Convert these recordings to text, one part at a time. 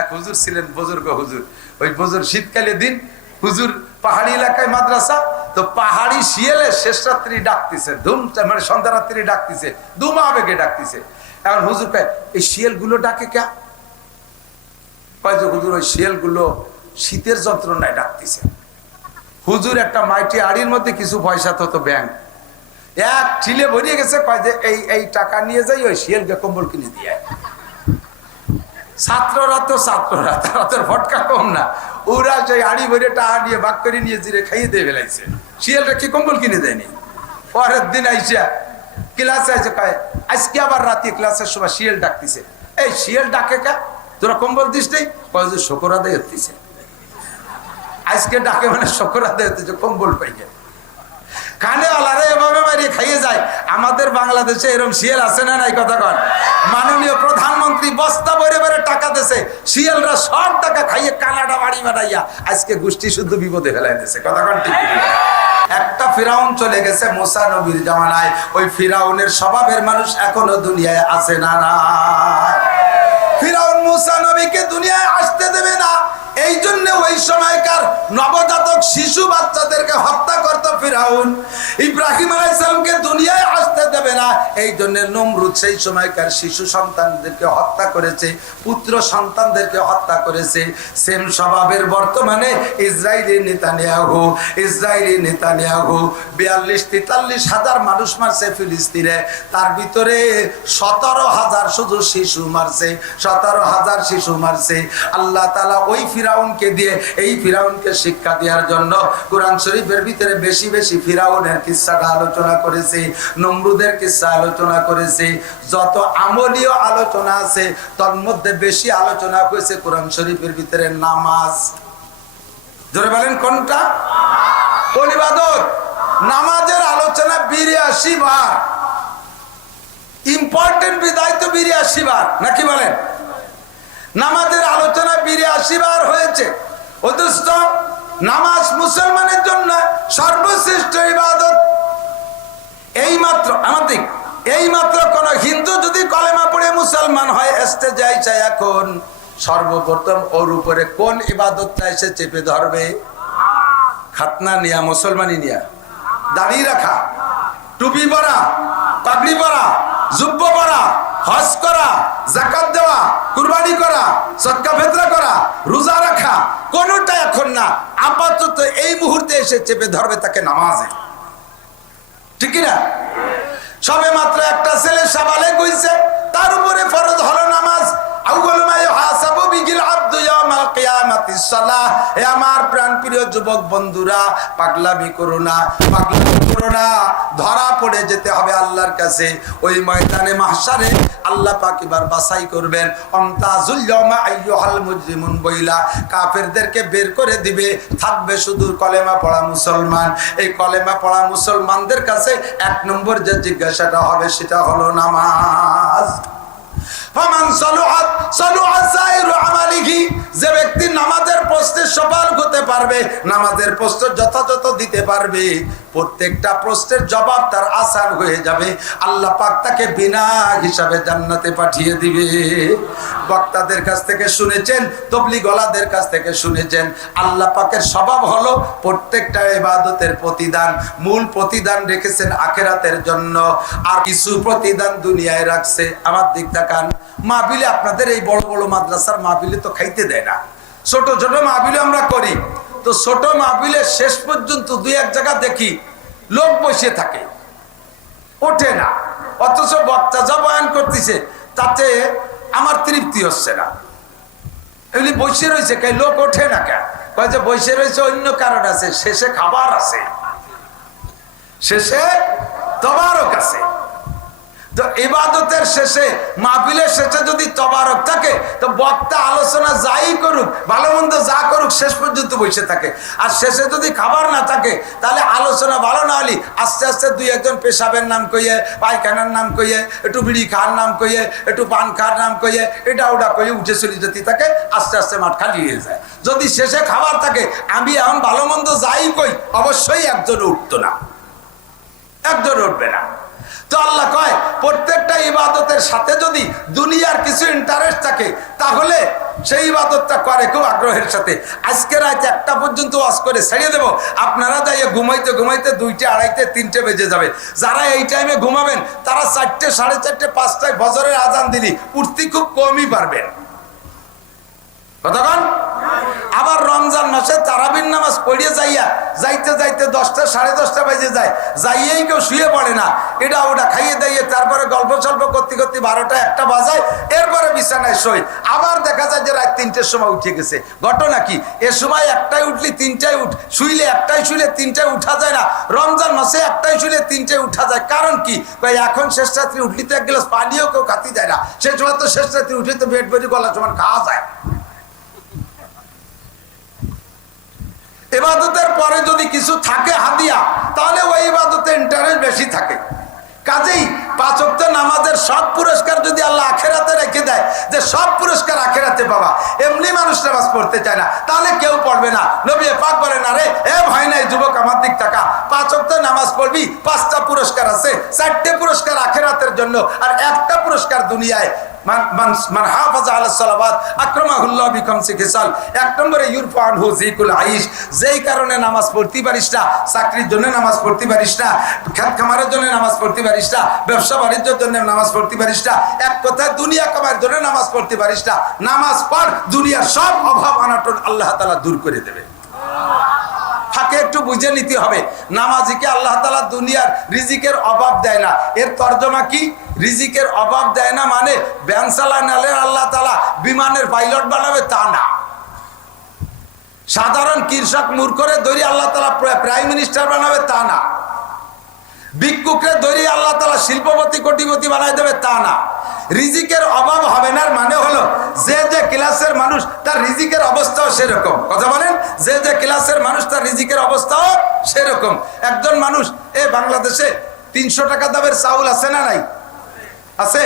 এক হুজুর ছিলেন, বুজুর্গ হুজুর। ওই বুজুর শীতকালে দিন হুজুর পাহাড়ি এলাকায় মাদ্রাসা, তো পাহাড়ি শিয়ালে শেষ রাত্রি ডাকতেছে, ধুম মানে সন্ধ্যা রাত্রি ডাকতেছে, ধুমা আবেগে ডাকতেছে। এখন হুজুর কয় এই শিয়াল গুলো ডাকে কে? কয় যে হুজুর ওই শিয়াল গুলো শীতের যন্ত্রণায় ডাকতেছে। হুজুর একটা মাইটি আড়ির মধ্যে কিছু পয়সা তো ব্যাংক এক ঠিলে ভরিয়ে গেছে, কয় যে এই টাকা নিয়ে যাই ওই শিয়ালকে কম্বল কিনে দিয়ে। ছাত্ররা তারা তো ফটকা কম না, ওরা সেই আড়ি ভরে টাকা নিয়ে বাক করে নিয়ে জিরে খাইয়ে দিয়ে ফেলাইছে। শিয়ালটা কি কম্বল কিনে দেয়নি? পরের দিন আইসা ক্লাসে আইসে কয় আজকে আবার রাতে ক্লাসের সময় শিয়াল ডাকতেছে। এই শিয়াল ডাকে কা? তোরা কম্বল দিস নেই? কয় যে শকর আদায় হতেছে। আজকে ডাকে মানে শকর আদায় হতেছে, কম্বল পাইকে কানেওয়ালারে এভাবে মারিয়ে খাইয়ে যায়। আমাদের বাংলাদেশে এরকম শিয়াল আছে না নাই? কথা কন। মাননীয় প্রধানমন্ত্রী বস্তা ভরে ভরে টাকা দিয়েছে, শিয়ালরা সব টাকা খাইয়ে কানাডা বাড়ি বানাইয়া আজকে গোষ্ঠী শুদ্ধ বিপদে ফেলাই দিয়েছে। কথা কন ঠিক? একটা ফিরাউন চলে গেছে মুসা নবীর জামানায়, ওই ফিরাউনের স্বভাবের মানুষ এখনো দুনিয়ায় আছে না? না, ফিরাউন মুসা নবীকে দুনিয়ায় আসতে দেবে না, এই জন্য ওই সময়কার নবজাতক শিশু বাচ্চাদেরকে হত্যা করত ফিরাউন। ইব্রাহিম আলাইহিস সালামকে দুনিয়ায় আসতে দেবে না, এই জন্য নমরুদ সেই সময়কার শিশু সন্তানদেরকে হত্যা করেছে, পুত্র সন্তানদেরকে হত্যা করেছে। সেম স্বভাবের বর্তমানে ইসরায়েলি নেতানিয়াহু 42-43 হাজার মানুষ মারছে ফিলিস্তিনে, তার ভিতরে 17,000 শুধু শিশু মারছে, 17,000 শিশু মারছে। আল্লাহ তাআলা ওই ফিরাউনকে দিয়ে এই ফিরাউনকে শিক্ষা দেওয়ার জন্য কোরআন শরীফের ভিতরে বেশি বেশি ফিরাউনের কিসসাটা আলোচনা করেছে, নমরুদের কিসসা আলোচনা করেছে। যত আমলীয় আলোচনা আছে তার মধ্যে বেশি আলোচনা হয়েছে কোরআন শরীফের ভিতরে নামাজ। জোরে বলেন কোনটা? কোন ইবাদত? নামাজের আলোচনা 82 বার। ইম্পর্টেন্ট বিদায় তো 82 বার, নাকি বলেন? নামাজের আলোচনা 82 বার হয়েছে। অথচ নামাজ মুসলমানের জন্য সর্বশ্রেষ্ঠ ইবাদত। এইমাত্র কোন হিন্দু যদি কলেমা পড়ে মুসলমান হয়, স্টেজে আইসা এখন সর্বপ্রথম ওর উপরে কোন ইবাদতটা এসে চেপে ধরবে? খাতনা নিয়া, মুসলমানি নিয়া, দাড়ি রাখা, টুপি পরা, পাগড়ি পরা, জুব্ব পরা, হজ করা, যাকাত দেওয়া, কুরবানি করা, সদকা ফিতরা করা, রোজা রাখা, কোনটা এখন না। আপাতত এই মুহূর্তে এসে চেপে ধরবে তাকে নামাজে, ঠিক না? সবে মাত্র একটা ছেলে সাবালেগ হইছে, তার উপরে ফরজ হলো নামাজ। আউয়ালু মা ইউহাসাবু বিহিল আবদু ইয়াউমাল কিয়ামাতিস সালাহ। হে আমার প্রাণপ্রিয় যুবক বন্ধুরা, পাগলামি করো না, ধরা পড়ে যেতে হবে আল্লাহর কাছে। ওই ময়দানে মাহশারে আল্লাহ পাক এবার বাছাই করবেন। আমতাজুল ইয়াউমা আইয়ুহাল মুজরিমুন বইলা কাফেরদেরকে বের করে দিবে, থাকবে শুধু কলেমা পড়া মুসলমান। এই কলেমা পড়া মুসলমানদের কাছে 1 নম্বর যে জিজ্ঞাসাটা হবে সেটা হলো নামাজ। যে ব্যক্তি নামাজের প্রশ্নে সফল হতে পারবে, নামাজের প্রশ্ন যথাযথ দিতে পারবে, প্রত্যেকটা প্রশ্নের জবাব তার আসান হয়ে যাবে। আল্লাহ পাক তাকে বিনা হিসাবে জান্নাতে পাঠিয়ে দিবে। বক্তাদের কাছ থেকে শুনেছেন, তবলিগওয়ালাদের কাছ থেকে শুনেছেন, আল্লাহ পাকের স্বভাব হলো প্রত্যেকটা ইবাদতের প্রতিদান, মূল প্রতিদান রেখেছেন আখিরাতের জন্য, আর কিছু প্রতিদান দুনিয়ায় রাখছে। আমার দিক তাকান, মাহফিলে আপনাদের এই বড় বড় মাদ্রাসার মাহফিলে তো খাইতে দেয় না। ছোট ছোট মাহফিলে আমরা করি, তো ছোট মাহফিলে শেষ পর্যন্ত 2-1 জায়গা দেখি লোক বসে থাকে, ওঠে না। অথচ বক্তা যা বয়ান করতেছে তাতে আমার তৃপ্তি হচ্ছে না। এমনি বসে রয়েছে, কে লোক ওঠে না কেন? কয় যে বসে রয়েছে অন্য কারণ আছে, শেষে খাবার আছে, শেষে তবারক আছে। তো ইবাদতের শেষে, মাহফিলের শেষে যদি তবারক থাকে, তো বক্তা আলোচনা যাই করুক, ভালো মন্দ যা করুক, শেষ পর্যন্ত বসে থাকে। আর শেষে যদি খাবার না থাকে, তাহলে আলোচনা ভালো না হলে আস্তে আস্তে 2-1 জন পেশাবের নাম কইয়ে, পায়খানার নাম কইয়ে, একটু বিড়ি খাওয়ার নাম কইয়ে, একটু পান খাওয়ার নাম কইয়ে, এটা ওটা কইয়ে উঠে চলে যেতে থাকে। আস্তে আস্তে মাঠ খালি হয়ে যায়। যদি শেষে খাবার থাকে, আমি এখন ভালো মন্দ যাই কই, অবশ্যই একজন উঠতো না, একজন উঠবে না। তো আল্লাহ কয় প্রত্যেকটা ইবাদতের সাথে যদি দুনিয়ার কিছু ইন্টারেস্ট থাকে তাহলে সেই ইবাদতটা করে খুব আগ্রহের সাথে। আজকে রাত 1টা পর্যন্ত ওয়াজ করে ছেড়ে দেবো, আপনারা যাইয়ে ঘুমাইতে ঘুমাইতে 2টে, 2:30, 3টে বেজে যাবে। যারা এই টাইমে ঘুমাবেন তারা 4টে, 4:30, 5টায় ফজরের আজান দিলি উঠতে খুব কমই পারবেন। কতক্ষণ? আবার রমজান মাসে তারাবির নামাজ পড়িয়ে যাইতে যাইতে 10টা, 10:30 বেজে যায়, যাইয়েই কেউ শুয়ে পড়ে না, এটা ওটা খাইয়ে দাইয়ে তারপরে গল্প সল্প করতে করতে 12টা, 1টা বাজায়, এরপরে বিছানায় শোয়। আবার দেখা যায় যে রাত 3টের সময় উঠে গেছে। ঘটনা কি? এ সময় 1টায় উঠলি 3টায় শুইলে 1টায় শুইলে 3টায় উঠা যায় না। রমজান মাসে 1টায় শুইলে 3টায় উঠা যায়। কারণ কি? এখন শেষ রাত্রি উঠলি তো 1 গ্লাস পানিও কেউ খাতি যায় না। সে সময় তো শেষ রাত্রি উঠলে তো পেট ভরি গলা সমান খাওয়া যায়। ইবাদতের পরে যদি কিছু থাকে হাদিয়া, তাহলে ওই ইবাদতে ইন্টারেস্ট বেশি থাকে। কাজেই 5 ওয়াক্ত নামাজের সব পুরস্কার যদি আল্লাহ আখেরাতে রেখে দেয়, যে সব পুরস্কার আখেরাতে পাবা, এমনি মানুষ নামাজ পড়তে চায় না, তাহলে কেউ পড়বে না। নবী পাক বলেন, আরে ভয় নাই যুবক, আমার দিক টাকা 5 ওয়াক্ত নামাজ পড়বি, 5টা পুরস্কার আছে, 4টে পুরস্কার আখেরাতের জন্য আর 1টা পুরস্কার দুনিয়ায়। মান হাফাজা আলা সালাওয়াত আকরামাহুল্লাহ বিখামসি খিসাল। 1 নম্বরে ইউরফা আনহু যিকুল আইশ, যেই কারণে নামাজ পড়তে পারিস না, চাকরির জন্য নামাজ পড়তে পারিস না, খেত খামারের জন্য নামাজ পড়তে পারিস না, ব্যবসা বাণিজ্যের জন্য নামাজ পড়তে পারিস না, এক কথায় দুনিয়া কামার জন্য নামাজ পড়তে পারিস না, নামাজ পড়, দুনিয়ার সব অভাব অনাটন আল্লাহ তাআলা দূর করে দেবে। ফাঁকে একটু বুঝে নিতে হবে, নামাজিকে আল্লাহ তাআলা দুনিয়ার রিজিকের অভাব দেয় না। এর তর্জমা কি? রিজিকের অভাব দেয় না মানে ব্যান চালালে আল্লাহ তাআলা বিমানের পাইলট বানাবে তা না। সাধারণ কৃষক মূর্খরে ধরে আল্লাহ তাআলা প্রাইম মিনিস্টার বানাবে তা না। ভিক্ষুকরে ধরে আল্লাহ তাআলা শিল্পপতি কোটিপতি বানাই দেবে তা না। রিজিকের অভাব হবে না মানে হলো যে যে ক্লাসের মানুষ তার রিজিকের অবস্থাও সেরকম। কথা বলেন, যে যে ক্লাসের মানুষ তার রিজিকের অবস্থাও সেরকম। একজন মানুষ বাংলাদেশে 300 টাকা দামের চাউল আছে না নাই? আছে।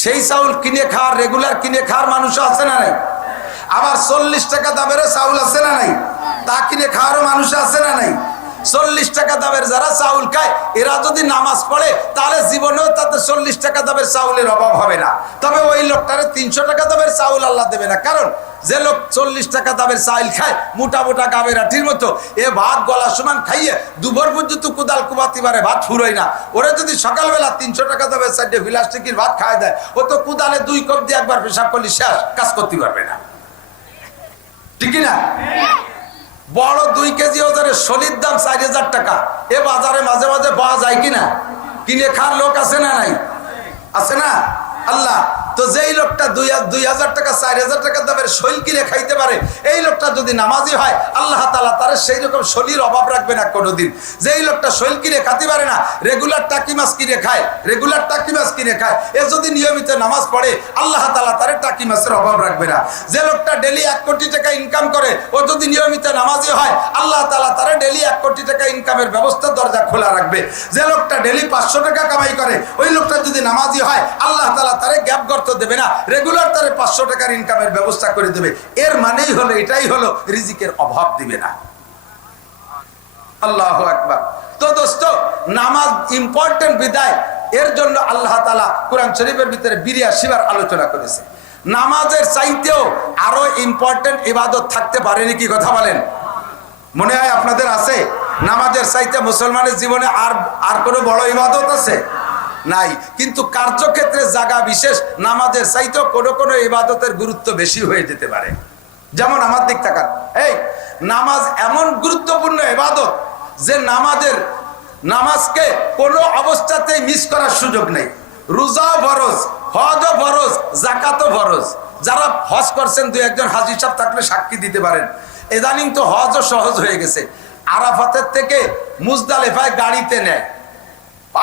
সেই চাউল কিনে খাওয়ার, রেগুলার কিনে খাওয়ার মানুষও আছে না নাই? আবার 40 টাকা দামের চাউল আছে না নাই? তা কিনে খাওয়ারও মানুষ আছে না নাই? 40 টাকা দামের যারা চাউল খায়, এরা যদি নামাজ পড়ে তাহলে জীবনেও তাদের 40 টাকা দামের চাউলের অভাব হবে না। তবে ওই লোকটারে 300 টাকা দামের চাউল আল্লাহ দেবে না। কারণ যে লোক 40 টাকা দামের চাউল খায়, মোটা মোটা গাবের আঠির মতো, ভাত গলা সমান খাইয়ে দুপুর পর্যন্ত কুদাল কুবাতি পারে, ভাত ফুরোয় না। ওরা যদি সকালবেলা 300 টাকা দামের 4টে প্লাস্টিকের ভাত খায় দেয়, ও তো কুদালে 2 কাপ দিয়ে একবার পেশাব করলে শেষ, কাজ করতে পারবে না। ঠিক না? বড় 2 কেজি ওজনের সলির দাম 4000 টাকা। বাজারে মাঝে মাঝে পাওয়া যায় কিনা? কিনে খাওয়ার লোক আছে না নাই? আছে না? আল্লাহ তো যেই লোকটা 2000 টাকা 4000 টাকা দামের শৈল কিনে খাইতে পারে, এই লোকটা যদি নামাজি হয় আল্লাহ তাআলা তার সেই রকম শরীর অভাব রাখবে না কোনোদিন। যেই লোকটা শৈল কিনে খাতে পারে না, রেগুলার টাকি মাছ কিনে খায়, এ যদি নিয়মিত নামাজ পড়ে আল্লাহ তাআলা তার টাকি মাছের অভাব রাখবে না। যে লোকটা ডেলি 1 কোটি টাকা ইনকাম করে, ও যদি নিয়মিত নামাজি হয় আল্লাহ তাআলা তার ডেলি 1 কোটি টাকা ইনকামের ব্যবস্থা দরজা খোলা রাখবে। যে লোকটা ডেলি 500 টাকা কামাই করে, ওই লোকটা যদি নামাজি হয় আল্লাহ তাআলা তার গ্যাপ গর্ত দেবে না, রেগুলার তারে 500 টাকার ইনকামের ব্যবস্থা করে দেবে। এর মানেই হলো, এটাই হলো রিজিকের অভাব দিবে না। আল্লাহু আকবার। তো দোস্ত, নামাজ ইম্পর্টেন্ট বিদায়, এর জন্য আল্লাহ তাআলা কোরআন শরীফের ভিতরে 82 বার আলোচনা করেছে। নামাজের চাইতেও আরো ইম্পর্টেন্ট ইবাদত থাকতে পারে নাকি? কথা বলেন, মনে হয় আপনাদের আছে? নামাজের চাইতে মুসলমানের জীবনে আর কোনো বড় ইবাদত আছে? নাই। কিন্তু কার্যক্ষেত্রে জায়গা বিশেষ নামাজের চাইতেও কোনো কোনো ইবাদতের গুরুত্ব বেশি হয়ে যেতে পারে। যেমন আমার দিক তাকান, নামাজ এমন গুরুত্বপূর্ণ ইবাদত যে নামাজকে কোনো অবস্থাতেই মিস করার সুযোগ নেই। রোজাও ফরজ, হজও ফরজ, যাকাতও ফরজ। যারা হজ করছেন 2-1 হাজী সাহেব থাকলে সাক্ষী দিতে পারেন। ইদানিং তো হজও সহজ হয়ে গেছে। আরাফাতের থেকে মুজদালিফায় গাড়িতে নেয়,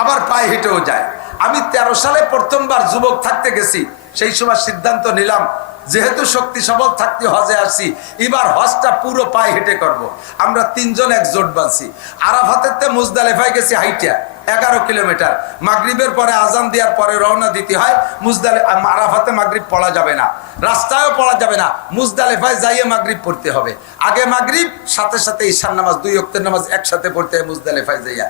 আবার পায়ে হেঁটেও যায়। আমি 13 সালে প্রথমবার যুবক থাকতে গেছি, সেই সময় সিদ্ধান্ত নিলাম যেহেতু শক্তি সবল থাকতে হজে আসছি, এবার হজটা পুরো পায়ে হেঁটে করব। আমরা 3 জন এক জোট বাঁধছি। আরাফাতের মুজদালিফায় গেছি হাইটা 11 কিলোমিটার। মাগরিবের পরে আজান দেওয়ার পরে রওনা দিতে হয়। আরাফাতে মাগরিব পড়া যাবে না, রাস্তায়ও পড়া যাবে না, মুজদালিফায় যাইয়ে মাগরিব পড়তে হবে। আগে মাগরিব, সাথে সাথে ঈশার নামাজ, 2 ওয়াক্তের নামাজ একসাথে পড়তে হয় মুজদালিফায় যাইয়া।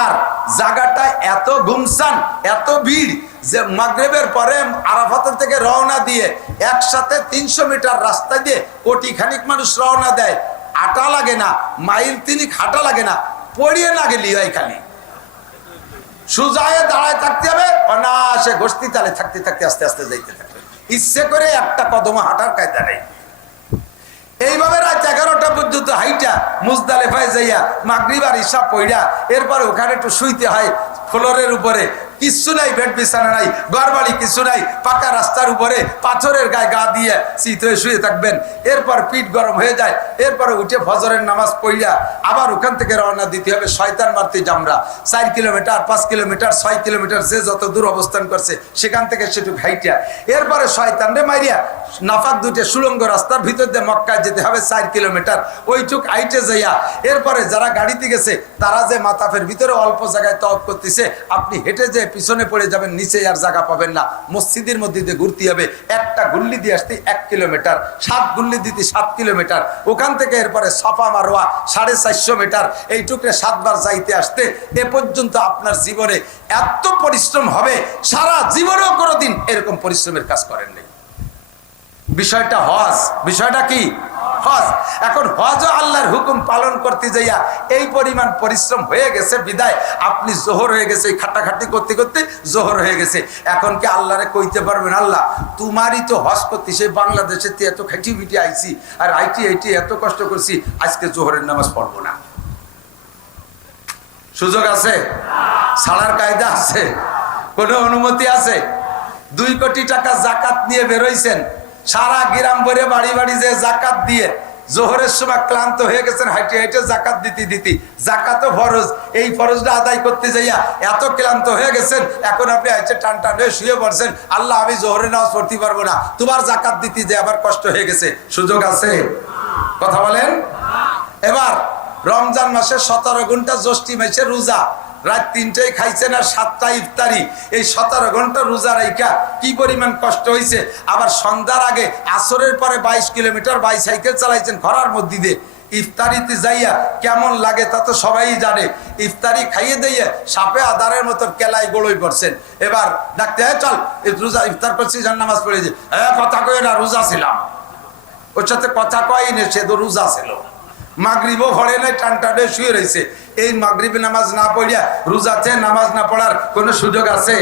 আর জায়গাটা এত গুমসান, এত ভিড় যে মাগরিবের পরে আরাফাত থেকে রওনা দিয়ে একসাথে 300 মিটার রাস্তা দিয়ে কোটি খানিক মানুষ রওনা দেয়। আটা লাগে না, মাইল তিনিক হাঁটা লাগে না, পড়িয়ে না গেলি হয় খালি সুজায় দাঁড়ায় থাকতে হবে, অনায়াসে গোষ্ঠী তালে থাকতে থাকতে আস্তে আস্তে যাইতে থাকবে। ইচ্ছে করে একটা কদম হাঁটার কায়দা নেই। এইভাবে রাত 11টা পর্যন্ত হাইটা মুজদালিফায় যাইয়া মাগরিব আর ইশা পইড়া এরপরে ওখানে একটু শুইতে হয় ফ্লোরের উপরে। কিচ্ছু নাই, বেড বিছানা নাই, ঘরবাড়ি কিছু নাই, পাকা রাস্তার উপরে পাথরের গায়ে গা দিয়ে শীত হয়ে শুয়ে থাকবেন। এরপর পিঠ গরম হয়ে যায়, এরপরে উঠে ফজরের নামাজ পড়িয়া আবার ওখান থেকে রওনা দিতে হবে শয়তান মারতে জামরা। 4 কিলোমিটার, 5 কিলোমিটার, 6 কিলোমিটার যে যত দূর অবস্থান করছে সেখান থেকে সেটুক হাইটা এরপরে শয়তানরে মাইরিয়া নাফাক দুটে সুড়ঙ্গ রাস্তার ভিতর দিয়ে মক্কায় যেতে হবে 4 কিলোমিটার। ওইটুক হাইটে যাইয়া এরপরে যারা গাড়িতে গেছে তারা যে মাতাফের ভিতরে অল্প জায়গায় তওয়াফ করতেছে, আপনি হেঁটে যে পিছনে পড়ে যাবেন, নিচে আর জায়গা পাবেন না। মসজিদের মধ্যে দিয়ে ঘুরতে হবে, একটা গুল্লি দিয়ে আসতে 1 কিলোমিটার, 7 গুল্লি দিতে 7 কিলোমিটার, ওখান থেকে এরপরে সাফা মারোয়া 450 মিটার, এই টুকরে 7 বার যাইতে আসতে এ পর্যন্ত আপনার জীবনে এত পরিশ্রম হবে, সারা জীবনেও কোনোদিন এরকম পরিশ্রমের কাজ করেন নাই। বিষয়টা হজ, বিষয়টা কি হজ। এখন হজ আল্লাহর হুকুম পালন করতে যাইয়া এই পরিমাণ পরিশ্রম হয়ে গেছে বিদায় আপনি জোহর হয়ে গেছে, খাটাখাটি করতে করতে জোহর হয়ে গেছে। এখন কি আল্লাহরে কইতে পারবেন, আল্লাহ তোমারই তো হজ করতে, সেই বাংলাদেশে এত খাটি পিটি আইছি আর আইটি এত কষ্ট করছি, আজকে জোহরের নামাজ পড়বো না? সুযোগ আছে? ছাড়ার কায়দা আছে? কোনো অনুমতি আছে? 2 কোটি টাকা জাকাত নিয়ে বেরোইছেন, সারা গ্রাম ভরে বাড়ি বাড়ি যে জাকাত দিয়ে জোহরের সময় ক্লান্ত হয়ে গেছেন, হাইটে হাইটে জাকাত দিতে দিতে। জাকাতও ফরজ, এই ফরজটা আদায় করতে যাইয়া এত ক্লান্ত হয়ে গেছেন, এখন আপনি হাইটে টান টান হয়ে শুয়ে পড়ছেন, আল্লাহ আমি জোহরের নামাজ পড়তে পারবো না, তোমার জাকাত দিতে যে আবার কষ্ট হয়ে গেছে। সুযোগ আছে? কথা বলেন। এবার রমজান মাসে 17 ঘন্টা জ্যৈষ্ঠী মাসে রোজা, রাত 3টায় খাইছেন আর 7টায় ইফতারি, এই 17 ঘন্টা রোজা রাইখা কি পরিমাণ কষ্ট হয়েছে। আবার সন্ধ্যার আগে আসরের পরে 22 কিলোমিটার বাইসাইকেল চালাইছেন খরার মধ্যে দিয়ে, ইফতারিতে যাইয়া কেমন লাগে তা তো সবাই জানে। ইফতারি খাইয়ে দিয়ে সাপে আদারের মতো কেলাই গোড়ই পড়ছেন। এবার ডাকতে হয় চল রোজা ইফতার করছি, নামাজ পড়ে যে কথা কয়ে না রোজা ছিলাম, ওর সাথে কথা কয় নে, সে তো রোজা ছিল। মাগরিবও ভরে নাই, টান টানে শুয়ে রয়েছে। এই মাগরিব নামাজ না পড়িয়া রোজাতে নামাজ না পড়ার কোন সুযোগ আছে?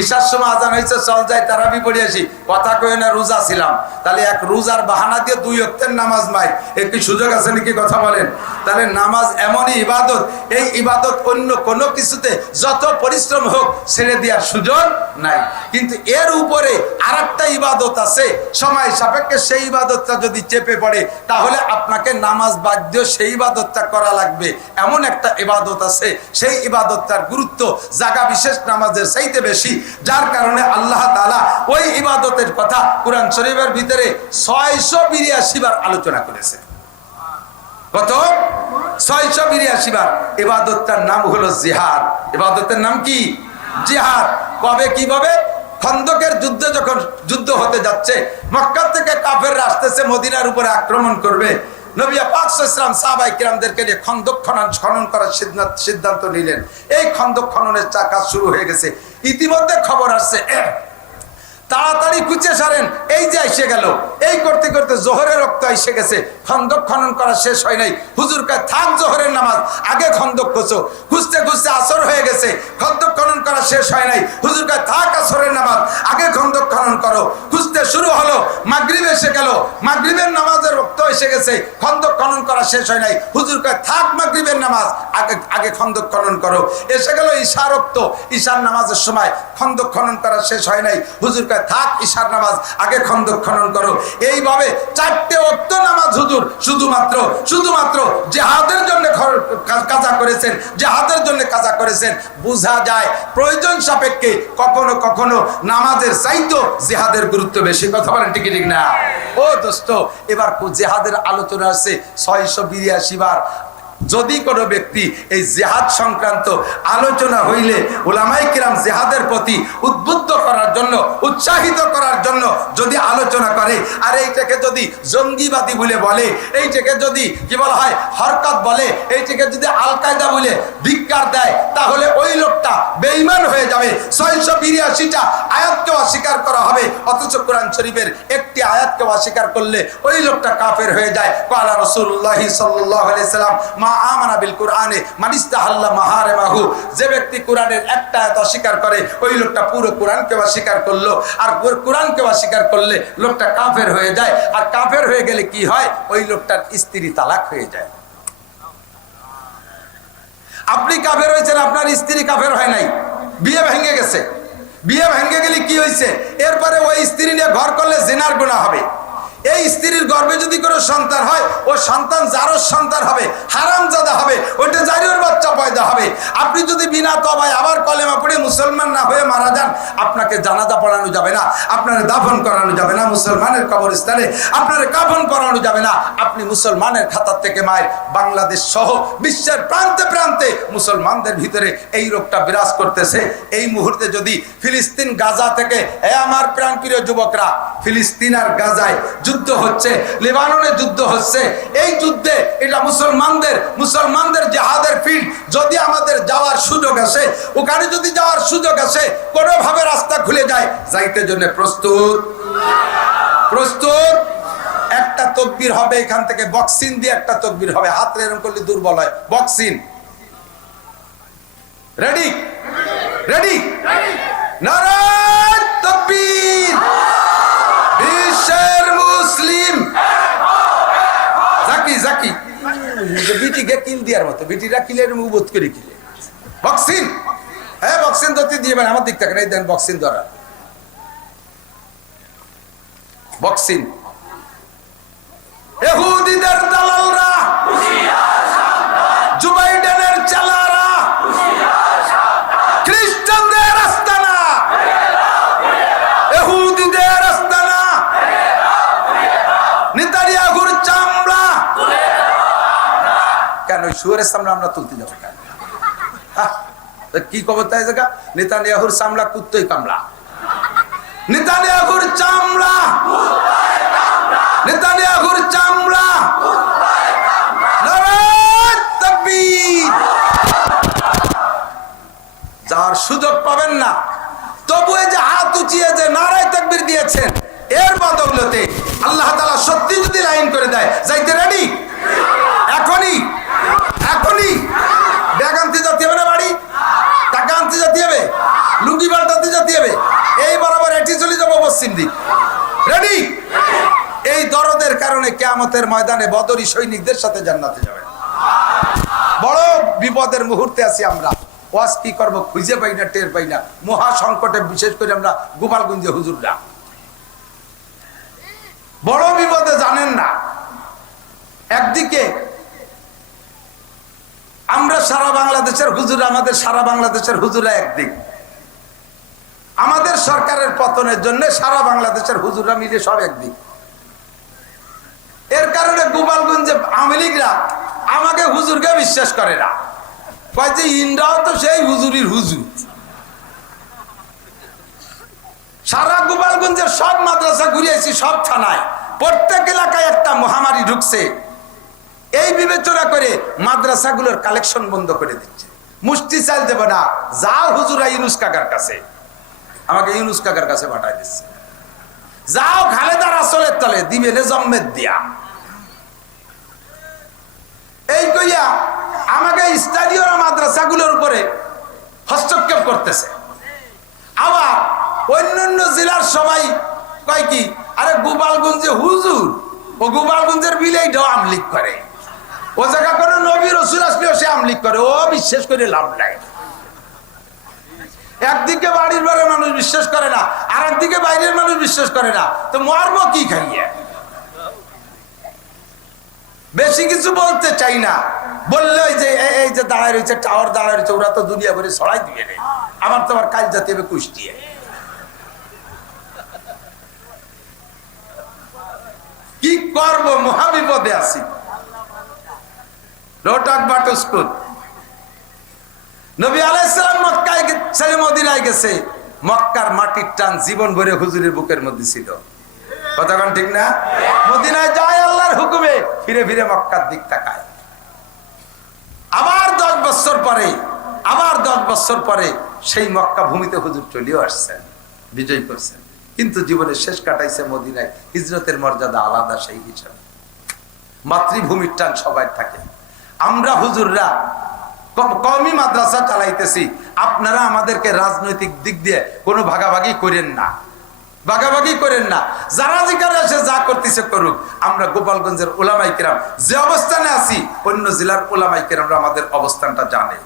ঈশার সময় আজান হয়েছে, চল যাই তারাবি পড়ে আসি, কথা কয়ে না রোজা ছিলাম। তাহলে এক রোজার বাহানা দিয়ে 2 ওয়াক্তের নামাজ নাই, একটি সুযোগ আছে নাকি? কথা বলেন। তাহলে নামাজ এমনই ইবাদত, এই ইবাদত অন্য কোনো কিছুতে যত পরিশ্রম হোক ছেড়ে দেওয়ার সুযোগ নাই। কিন্তু এর উপরে আরেকটা ইবাদত আছে, সময় সাপেক্ষে সেই ইবাদতটা যদি চেপে পড়ে তাহলে আপনাকে নামাজ বাদ দিয়ে সেই ইবাদতটা করা লাগবে। এমন একটা ইবাদত আছে, সেই ইবাদতটার গুরুত্ব জায়গা বিশেষ নামাজের চাইতে বেশি, যার কারণে আল্লাহ তাআলা ওই ইবাদতের কথা কুরআন শরীফের ভিতরে 682 বার আলোচনা করেছে। কত? 682 বার। ইবাদতটার নাম হলো জিহাদ। ইবাদতের নাম কি? জিহাদ। কবে কিভাবে? খন্দকের যুদ্ধে যখন যুদ্ধ হতে যাচ্ছে, মক্কা থেকে কাফেররা আসতেছে মদিনার উপরে আক্রমণ করবে, নবী পাক সাল্লাল্লাহু আলাইহি ওয়াসাল্লাম সাহাবায়ে কিরামদেরকে নিয়ে খন্দক খনন করার সিদ্ধান্ত নিলেন। এই খন্দক খননের কাজ শুরু হয়ে গেছে। ইতিমধ্যে খবর আসছে তাড়াতাড়ি কুচে সারেন, এই যে এসে গেল। এই করতে করতে জোহরের রক্ত এসে গেছে, খন্দক খনন করা শেষ হয় নাই। হুজুর কয় থাক জোহরের নামাজ, আগে খন্দক খুঁজো। খুঁজতে খুঁজতে আসর হয়ে গেছে, খন্দক খনন করা শেষ হয় নাই। হুজুর কয় থাক আসরের নামাজ, আগে খন্দক খনন করো। খুঁজতে শুরু হলো, মাগরিব এসে গেল, মাগরিবের নামাজের রক্ত এসে গেছে, খন্দক খনন করা শেষ হয় নাই। হুজুর কয় থাক মাগরিবের নামাজ, আগে খন্দক খনন করো। এসে গেল ঈশা রক্ত, ঈশার নামাজের সময়, খন্দক খনন করা শেষ হয় নাই। হুজুর কয় থাক ঈশার নামাজ, আগে খন্দক খনন করো। এইভাবে 4টে ওয়াক্ত নামাজ হুজুর শুধুমাত্র জিহাদের জন্য কাজা করেছেন, জিহাদের জন্য কাজা করেছেন। বোঝা যায় প্রয়োজন সাপেক্ষে কখনো কখনো নামাজের চাইতো জিহাদের গুরুত্ব বেশি। কথা বলেন ঠিক ঠিক না? ও দোস্ত, এবার জিহাদের আলোচনা আছে 682 বার। যদি কোনো ব্যক্তি এই জিহাদ সংক্রান্ত আলোচনা হইলে উলামায়ে কিরাম জিহাদের প্রতি উদ্বুদ্ধ করার জন্য, উৎসাহিত করার জন্য যদি আলোচনা করে, আর এইটাকে যদি জঙ্গিবাদী বলে বলে, এইটাকে যদি কি বলা হয় হরকত বলে, এইটাকে যদি আল কায়দা বলে ধিক্কার দেয়, তাহলে ওই লোকটা বেঈমান হয়ে যাবে। 682টা আয়াতকে অস্বীকার করা হবে, অথচ কোরআন শরীফের একটি আয়াতকে অস্বীকার করলে ওই লোকটা কাফের হয়ে যায়। ক্বালা রাসূলুল্লাহ সাল্লাল্লাহু আলাইহি সাল্লাম মা আমানা বিল কুরআনে মান ইস্তাহাল্লা মাহারিমাহু, যে ব্যক্তি কোরআনের একটা আয়াত অস্বীকার করে ওই লোকটা পুরো কোরআনকে অস্বীকার করলো, আর কোরআনকে অস্বীকার করলে লোকটা কাফের হয়ে যায়। আর কাফের হয়ে গেলে কি হয়, ওই লোকটার স্ত্রী তালাক হয়ে যায়। আপনি কাফের হয়েছেন, আপনার স্ত্রী কাফের হয় নাই, বিয়ে ভেঙে গেছে। বিয়ে ভেঙে গেলে কি হয়েছে, এরপরে ওই স্ত্রী নিয়ে ঘর করলে জিনার গুনাহ হবে। এই স্ত্রীর গর্ভে যদি কোনো সন্তান হয়, ও সন্তান জারজ সন্তান হবে, হারামজাদা হবে, ওইটা জারির বাচ্চা পয়দা হবে। আপনি যদি বিনা তওবায় আবার কলেমা পড়ে মুসলমান না হয়ে মারা যান, আপনাকে জানাজা পড়ানো যাবে না, আপনার দাফন করানো যাবে না মুসলমানের কবরস্থানে, আপনার কাফন করানো যাবে না। আপনি মুসলমানের খাতার থেকে মায়ের বাংলাদেশ সহ বিশ্বের প্রান্তে প্রান্তে মুসলমানদের ভিতরে এই রোগটা বিরাজ করতেছে। এই মুহূর্তে যদি ফিলিস্তিন গাজা থেকে, আমার প্রাণপ্রিয় যুবকরা, ফিলিস্তিন আর গাজায় যুদ্ধ হচ্ছে, লেবাননে যুদ্ধ হচ্ছে, এই যুদ্ধে এটা মুসলমানদের জিহাদের ফিল্ড। যদি আমাদের যাওয়ার সুযোগ আসে, ওখানে যদি যাওয়ার সুযোগ আসে, কোনোভাবে রাস্তা খুলে যায়, যাইতে জন্য প্রস্তুত? একটা তাকবীর হবে, এখান থেকে বক্সিং দিয়ে একটা তাকবীর হবে, হাত এরকম করলে দুর্বল হয়। Boxing ready? নারায়ে তাকবীর। বিশ্বের মুসলিম জাকি বিটিকে কিল দিয়ার মতো, বিটিরা কিলের মুবত করে কিলে বক্সিং। হ্যাঁ, বক্সিং ধরতে দিয়ে আমার দিক থেকে এই দেন বক্সিং ধরা, বক্সিং। ইহুদিদের দালালরা, জো বাইডেনের চালারা, খ্রিস্টানদের আস্তানা, ইহুদিদের আস্তানা, নেতানিয়াহুর চামড়া। কেন শুয়ারের চামড়া আমরা তুলতে যাবো কেন? কি খবর তাই জায়গা? নেতানিয়াহুর চামড়া কুত্তই কামড়া, নেতানিয়াহুর চামড়া, নেতানিয়াহুর চামড়া। নারায়ে তাকবীর। যার সুযোগ পাবেন না, তবু এই যে হাত উঁচিয়ে যে নারায়ে তাকবীর দিয়েছেন, এর বদৌলতে আল্লাহ তাআলা সত্যি যদি লাইন করে দেয়, যাইতে রেডি? এখনই ব্যাগ আনতে যেতে হবে না, বাড়ি টাকা আনতে যেতে হবে, লুঙ্গি পাল্টাতে যেতে হবে, এই বরাবর এটি চলে যাবো পশ্চিম দিক। রেডি? এই দরদের কারণে কিয়ামতের ময়দানে বদরি সৈনিকদের সাথে জান্নাতে যাবেন। বড় বিপদের মুহূর্তে আছি আমরা। ওয়াজ কি করব খুঁজে পাই না, টের পাই না। মহা সংকটে, বিশেষ করে আমরা গোপালগঞ্জে হুজুররা বড় বিপদে, জানেন না। একদিকে আমরা সারা বাংলাদেশের হুজুর, আমাদের সারা বাংলাদেশের হুজুরা একদিক, আমাদের সরকারের পতনের জন্য সারা বাংলাদেশের হুজুররা মিলে সব একদিক। এর কারণে গোপালগঞ্জে আওয়ামী লীগরা আমাকে হুজুরকে বিশ্বাস করে না, কয় যে ইন্দ্রাও তো সেই হুজুরির হুজুর। সারা গোপালগঞ্জের সব মাদ্রাসা ঘুরিয়েছি, সব থানায়, প্রত্যেক এলাকায় একটা মহামারী ঢুকছে। এই বিবেচনা করে মাদ্রাসাগুলোর কালেকশন বন্ধ করে দিচ্ছে। মুষ্টি চাল দেবে না, যাও হুজুরা ইউনুস কাকার কাছে, আমাকে ইউনুস কাকার কাছে পাঠাই দিচ্ছে। যাও খালেদার আসলের তলে, দিবে জম্মের দিয়া। এই কইয়া আমাকে স্টাডিও মাদ্রাসাগুলোর উপরে হস্তক্ষেপ করতেছে। আবার অন্যান্য জেলার সবাই কয় কি, আরে গোপালগঞ্জে হুজুর, ও গোপালগঞ্জের বিলেই আমলিক করে, ও জায়গা করে নবী রসুল আসলেও সে আমলিক করে, ও বিশ্বাস করে লাভ নাই। একদিকে বাড়ির বাড়ির মানুষ বিশ্বাস করে না, আর একদিকে বাইরের মানুষ বিশ্বাস করে না, তো মারবো কি খাইয়ে? বেশি কিছু বলতে চাই না, বললে এই যে দাঁড়ায় রয়েছে, টাওয়ার দাঁড়ায় রয়েছে, ওরা তো দুনিয়া ভরে ছড়াই দিবে না। আমার তো আবার কাজ জাতি হবে কুষ্টিয়ে। কি করবো, মহাবিপদে আছি। রোটাক বাটুস্কুট। নবী আলাইহিস সালাম মক্কায় ছেলে মদিনায় গেছে, মক্কার মাটির টান জীবন ভরে হুজুরের বুকের মধ্যে ছিল। কথা কোন ঠিক না? মদিনায় যায় আল্লাহর হুকুমে, ফিরে ফিরে মক্কার দিক তাকায়। আবার 10 বছর পরে সেই মক্কা ভূমিতে হুজুর চলেও আসছেন, বিজয় করছেন, কিন্তু জীবনের শেষ কাটাইছে মদিনায়। হিজরতের মর্যাদা আলাদা সেই হিসাবে। মাতৃভূমির টান সবাই থাকে। আমরা হুজুররা কওমি মাদ্রাসা চালাইতেছি, আপনারা আমাদেরকে রাজনৈতিক দিক দিয়ে কোনো ভাগাভাগি করেন না, ভাগাভাগি করেন না। যারা যেখানে এসে যা করতেছে করুক। আমরা গোপালগঞ্জের ওলামায়ে কেরাম যে অবস্থানে আছি, অন্য জেলার ওলামায়ে কেরামরা আমাদের অবস্থানটা জানে,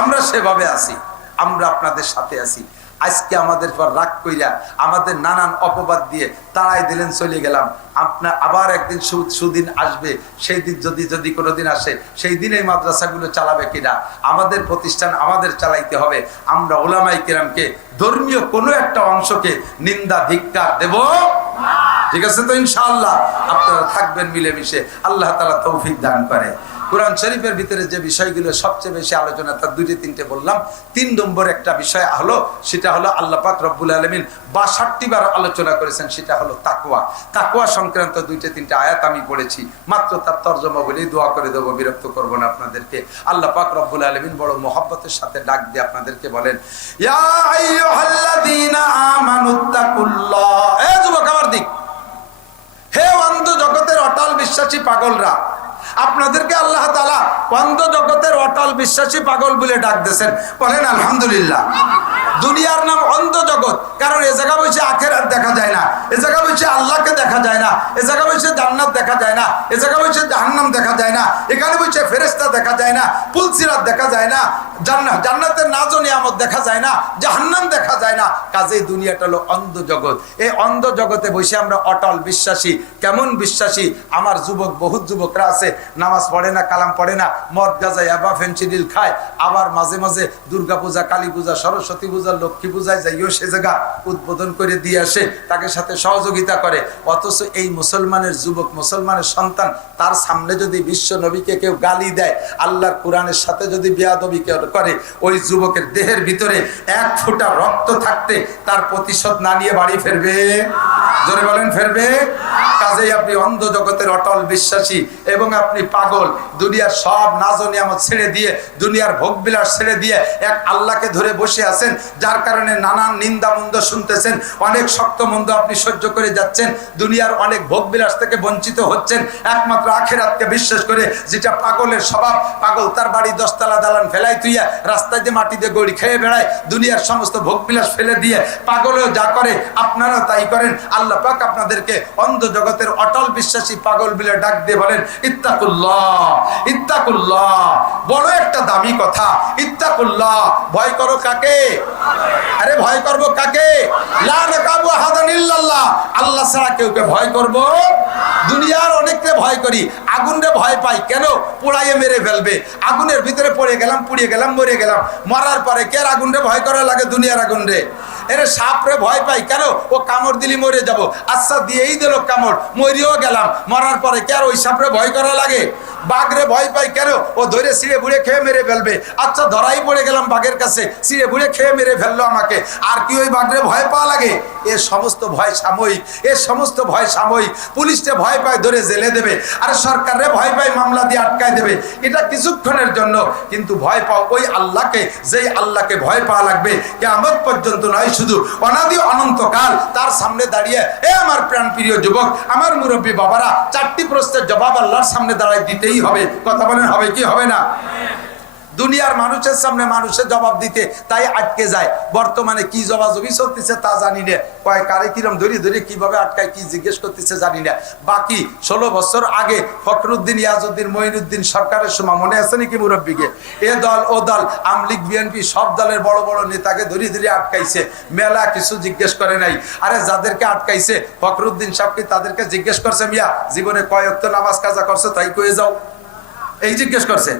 আমরা সেভাবে আছি, আমরা আপনাদের সাথে আছি। আজকে আমাদের পর রাগ কইরা আমাদের নানান অপবাদ দিয়ে তাড়াই দিলেন, চলে গেলাম। আপনার আবার একদিন সুদিন আসবে, সেই দিন যদি কোনোদিন আসে, সেই দিন এই মাদ্রাসাগুলো চালাবে কিনা, আমাদের প্রতিষ্ঠান আমাদের চালাইতে হবে। আমরা উলামায়ে কেরামকে, ধর্মীয় কোনো একটা অংশকে নিন্দা ধিক্কার দেব, ঠিক আছে তো? ইনশাআল্লাহ আপনারা থাকবেন মিলেমিশে, আল্লাহ তাআলা তৌফিক দান করে। কোরআন শরীফের ভিতরে যে বিষয়গুলো সবচেয়ে বেশি আলোচনা, তার 2-3টে বললাম। 3 নম্বর একটা বিষয় হলো, সেটা হলো আল্লাহ পাক রব্বুল আলামিন 62 বার আলোচনা করেছেন, সেটা হলো তাকওয়া। তাকওয়া সংক্রান্ত 2-3টে আয়াত আমি পড়েছি, মাত্র তার তরজমা বলেই দোয়া করে দেব, বিরক্ত করব না আপনাদেরকে। আল্লাহ পাক রব্বুল আলামিন বড় মহব্বতের সাথে ডাক দিয়ে আপনাদেরকে বলেন, ইয়া আইয়ুহাল্লাযীনা আমানুত্তাকুল্লাহ। এ যুবক আমার দিক, হে অন্ধ জগতের অটল বিশ্বাসী পাগলরা, আপনাদেরকে আল্লাহ তাআলা অন্ধ জগতের অটল বিশ্বাসী পাগল বলে ডাক দিয়েছেন। বলেন আলহামদুলিল্লাহ। দুনিয়ার নাম অন্ধ জগৎ, কারণ এ জায়গা বসে আখিরাত দেখা যায় না, এ জায়গা বসে আল্লাহকে দেখা যায় না, এ জায়গা বসে জান্নাত দেখা যায় না, এ জায়গা বসে জাহান্নাম দেখা যায় না, এখানে বসে ফেরেশতা দেখা যায় না, পুলসিরাত দেখা যায় না, জান্নাতের নাজ ও নিয়ামত দেখা যায় না, জাহান্নাম দেখা যায় না। কাজেই দুনিয়াটা হলো অন্ধ জগৎ। এই অন্ধ জগতে বসে আমরা অটল বিশ্বাসী। কেমন বিশ্বাসী? আমার যুবক, বহুত যুবকরা আছে, নামাজ পড়ে না, কালাম পড়ে না, মদ গাঁজা ইয়াবা ফেনসিডিল খায়, আবার মাঝে মাঝে দুর্গা পূজা, কালী পূজা, সরস্বতী পূজা, লক্ষ্মী পূজায় যাইও সে জায়গা উদ্বোধন করে দিয়ে আসে, তাকে সাথে সহযোগিতা করে। অথচ এই মুসলমানের যুবক, মুসলমানের সন্তান, তার সামনে যদি বিশ্ব নবীকে কেউ গালি দেয়, আল্লাহর কোরআনের সাথে যদি বেয়াদবি করে, ওই যুবকের দেহের ভিতরে 1 ফোঁটা রক্ত থাকতে তার প্রতিশোধ না নিয়ে বাড়ি ফিরবে? জোরে বলেন, ফিরবে? কাজেই আপনি অন্ধ জগতের অটল বিশ্বাসী এবং আপনি পাগল। দুনিয়ার সব নাজ ও নিয়ামত ছেড়ে দিয়ে, দুনিয়ার ভোগবিলাস ছেড়ে দিয়ে এক আল্লাহকে ধরে বসে আছেন, যার কারণে নানান নিন্দা মন্দ শুনতেছেন, অনেক শক্ত মন্দ আপনি সহ্য করে যাচ্ছেন, দুনিয়ার অনেক ভোগবিলাস থেকে বঞ্চিত হচ্ছেন, একমাত্র আখিরাতকে বিশ্বাস করে। যেটা পাগলের স্বভাব, পাগল তার বাড়ি 10 তলা দালান ফেলাই তুইয়া রাস্তায় দিয়ে মাটি দিয়ে গড়ি খেয়ে বেড়ায়, দুনিয়ার সমস্ত ভোগবিলাস ফেলে দিয়ে। পাগলেও যা করে আপনারাও তাই করেন। আল্লাহ পাক আপনাদেরকে অন্ধ জগতের অটল বিশ্বাসী পাগল বলে ডাক দিয়ে বলেন, ইত্তাকুল্লাহ, ইত্তাকুল্লাহ। বড় একটা দামি কথা, ইত্তাকুল্লাহ। ভয় করো কাকে? আরে ভয় করবো কাকে? লা নাকাবু আহাদান ইল্লাল্লাহ। আল্লাহ ছাড়া কেউকে ভয় করব? দুনিয়ার অনেককে ভয় করি, আগুনরে ভয় পাই। কেন? পোড়াইয়ে মেরে ফেলবে। আগুনের ভিতরে পড়ে গেলাম, পুড়িয়ে গেলাম, মরে গেলাম। মরার পরে কে আর আগুনরে ভয় করা লাগে? দুনিয়ার আগুনরে। এরে সাপরে ভয় পাই, কেন? ও কামড় দিলি মরে যাব। আচ্ছা দিয়েই দিল কামড়, মরিও গেলাম। মরার পরে কে আর ওই সাপরে ভয় করা লাগে? বাঘরে ভয় পাই, কেন? ও ধরে ছিঁড়ে বুড়ে খেয়ে মেরে ফেলবে। আচ্ছা ধরাই পড়ে গেলাম বাঘের কাছে, ছিঁড়ে বুড়ে খেয়ে মেরে ফেললো আমাকে, আর কি ওই বাঘরে ভয় পাওয়া লাগে? এ সমস্ত ভয় সাময়িক, এ সমস্ত ভয় সাময়িক। পুলিশে ভয় পায়, ধরে জেলে দেবে, আর সরকারে ভয় পায়, মামলা দিয়ে আটকায় দেবে। এটা কিছুক্ষণের জন্য, কিন্তু ভয় পাও ওই আল্লাহকে, যেই আল্লাহকে ভয় পাওয়া লাগবে কিয়ামত পর্যন্ত নয়, শুধু অনাদি অনন্তকাল। তার সামনে দাঁড়িয়ে, এ আমার প্রাণ প্রিয় যুবক, আমার মুরব্বী বাবারা, 4টি প্রশ্নের জবাব আল্লাহর সামনে দাঁড়ায় দিতেই হবে। কথা বলেন, হবে কি হবে না? দুনিয়ার মানুষের সামনে মানুষের জবাব দিতে তাই আটকে যায়। বর্তমানে কি জবাজবি চলতেছে তা জানি না, কয় কারে কিরম ধরে ধরে কিভাবে আটকায়, কি জিজ্ঞেস করতেছে জানি না। বাকি 16 বছর আগে ফখরুদ্দিন, ইয়াজউদ্দিন, মঈনুদ্দিন সরকারের সময় মনে আছে নাকি মুরব্বীকে? এ দল ও দল, আমলিগ, বিএনপি সব দলের বড় বড় নেতাকে ধরে ধরে আটকাইছে, মেলা কিছু জিজ্ঞেস করে নাই। আরে যাদেরকে আটকাইছে ফখরুদ্দিন সাহেব কি তাদেরকে জিজ্ঞেস করছে, মিয়া জীবনে কয় ওয়াক্ত নামাজ কাজা করছে তাই কয়ে যাও? এই জিজ্ঞেস করছে?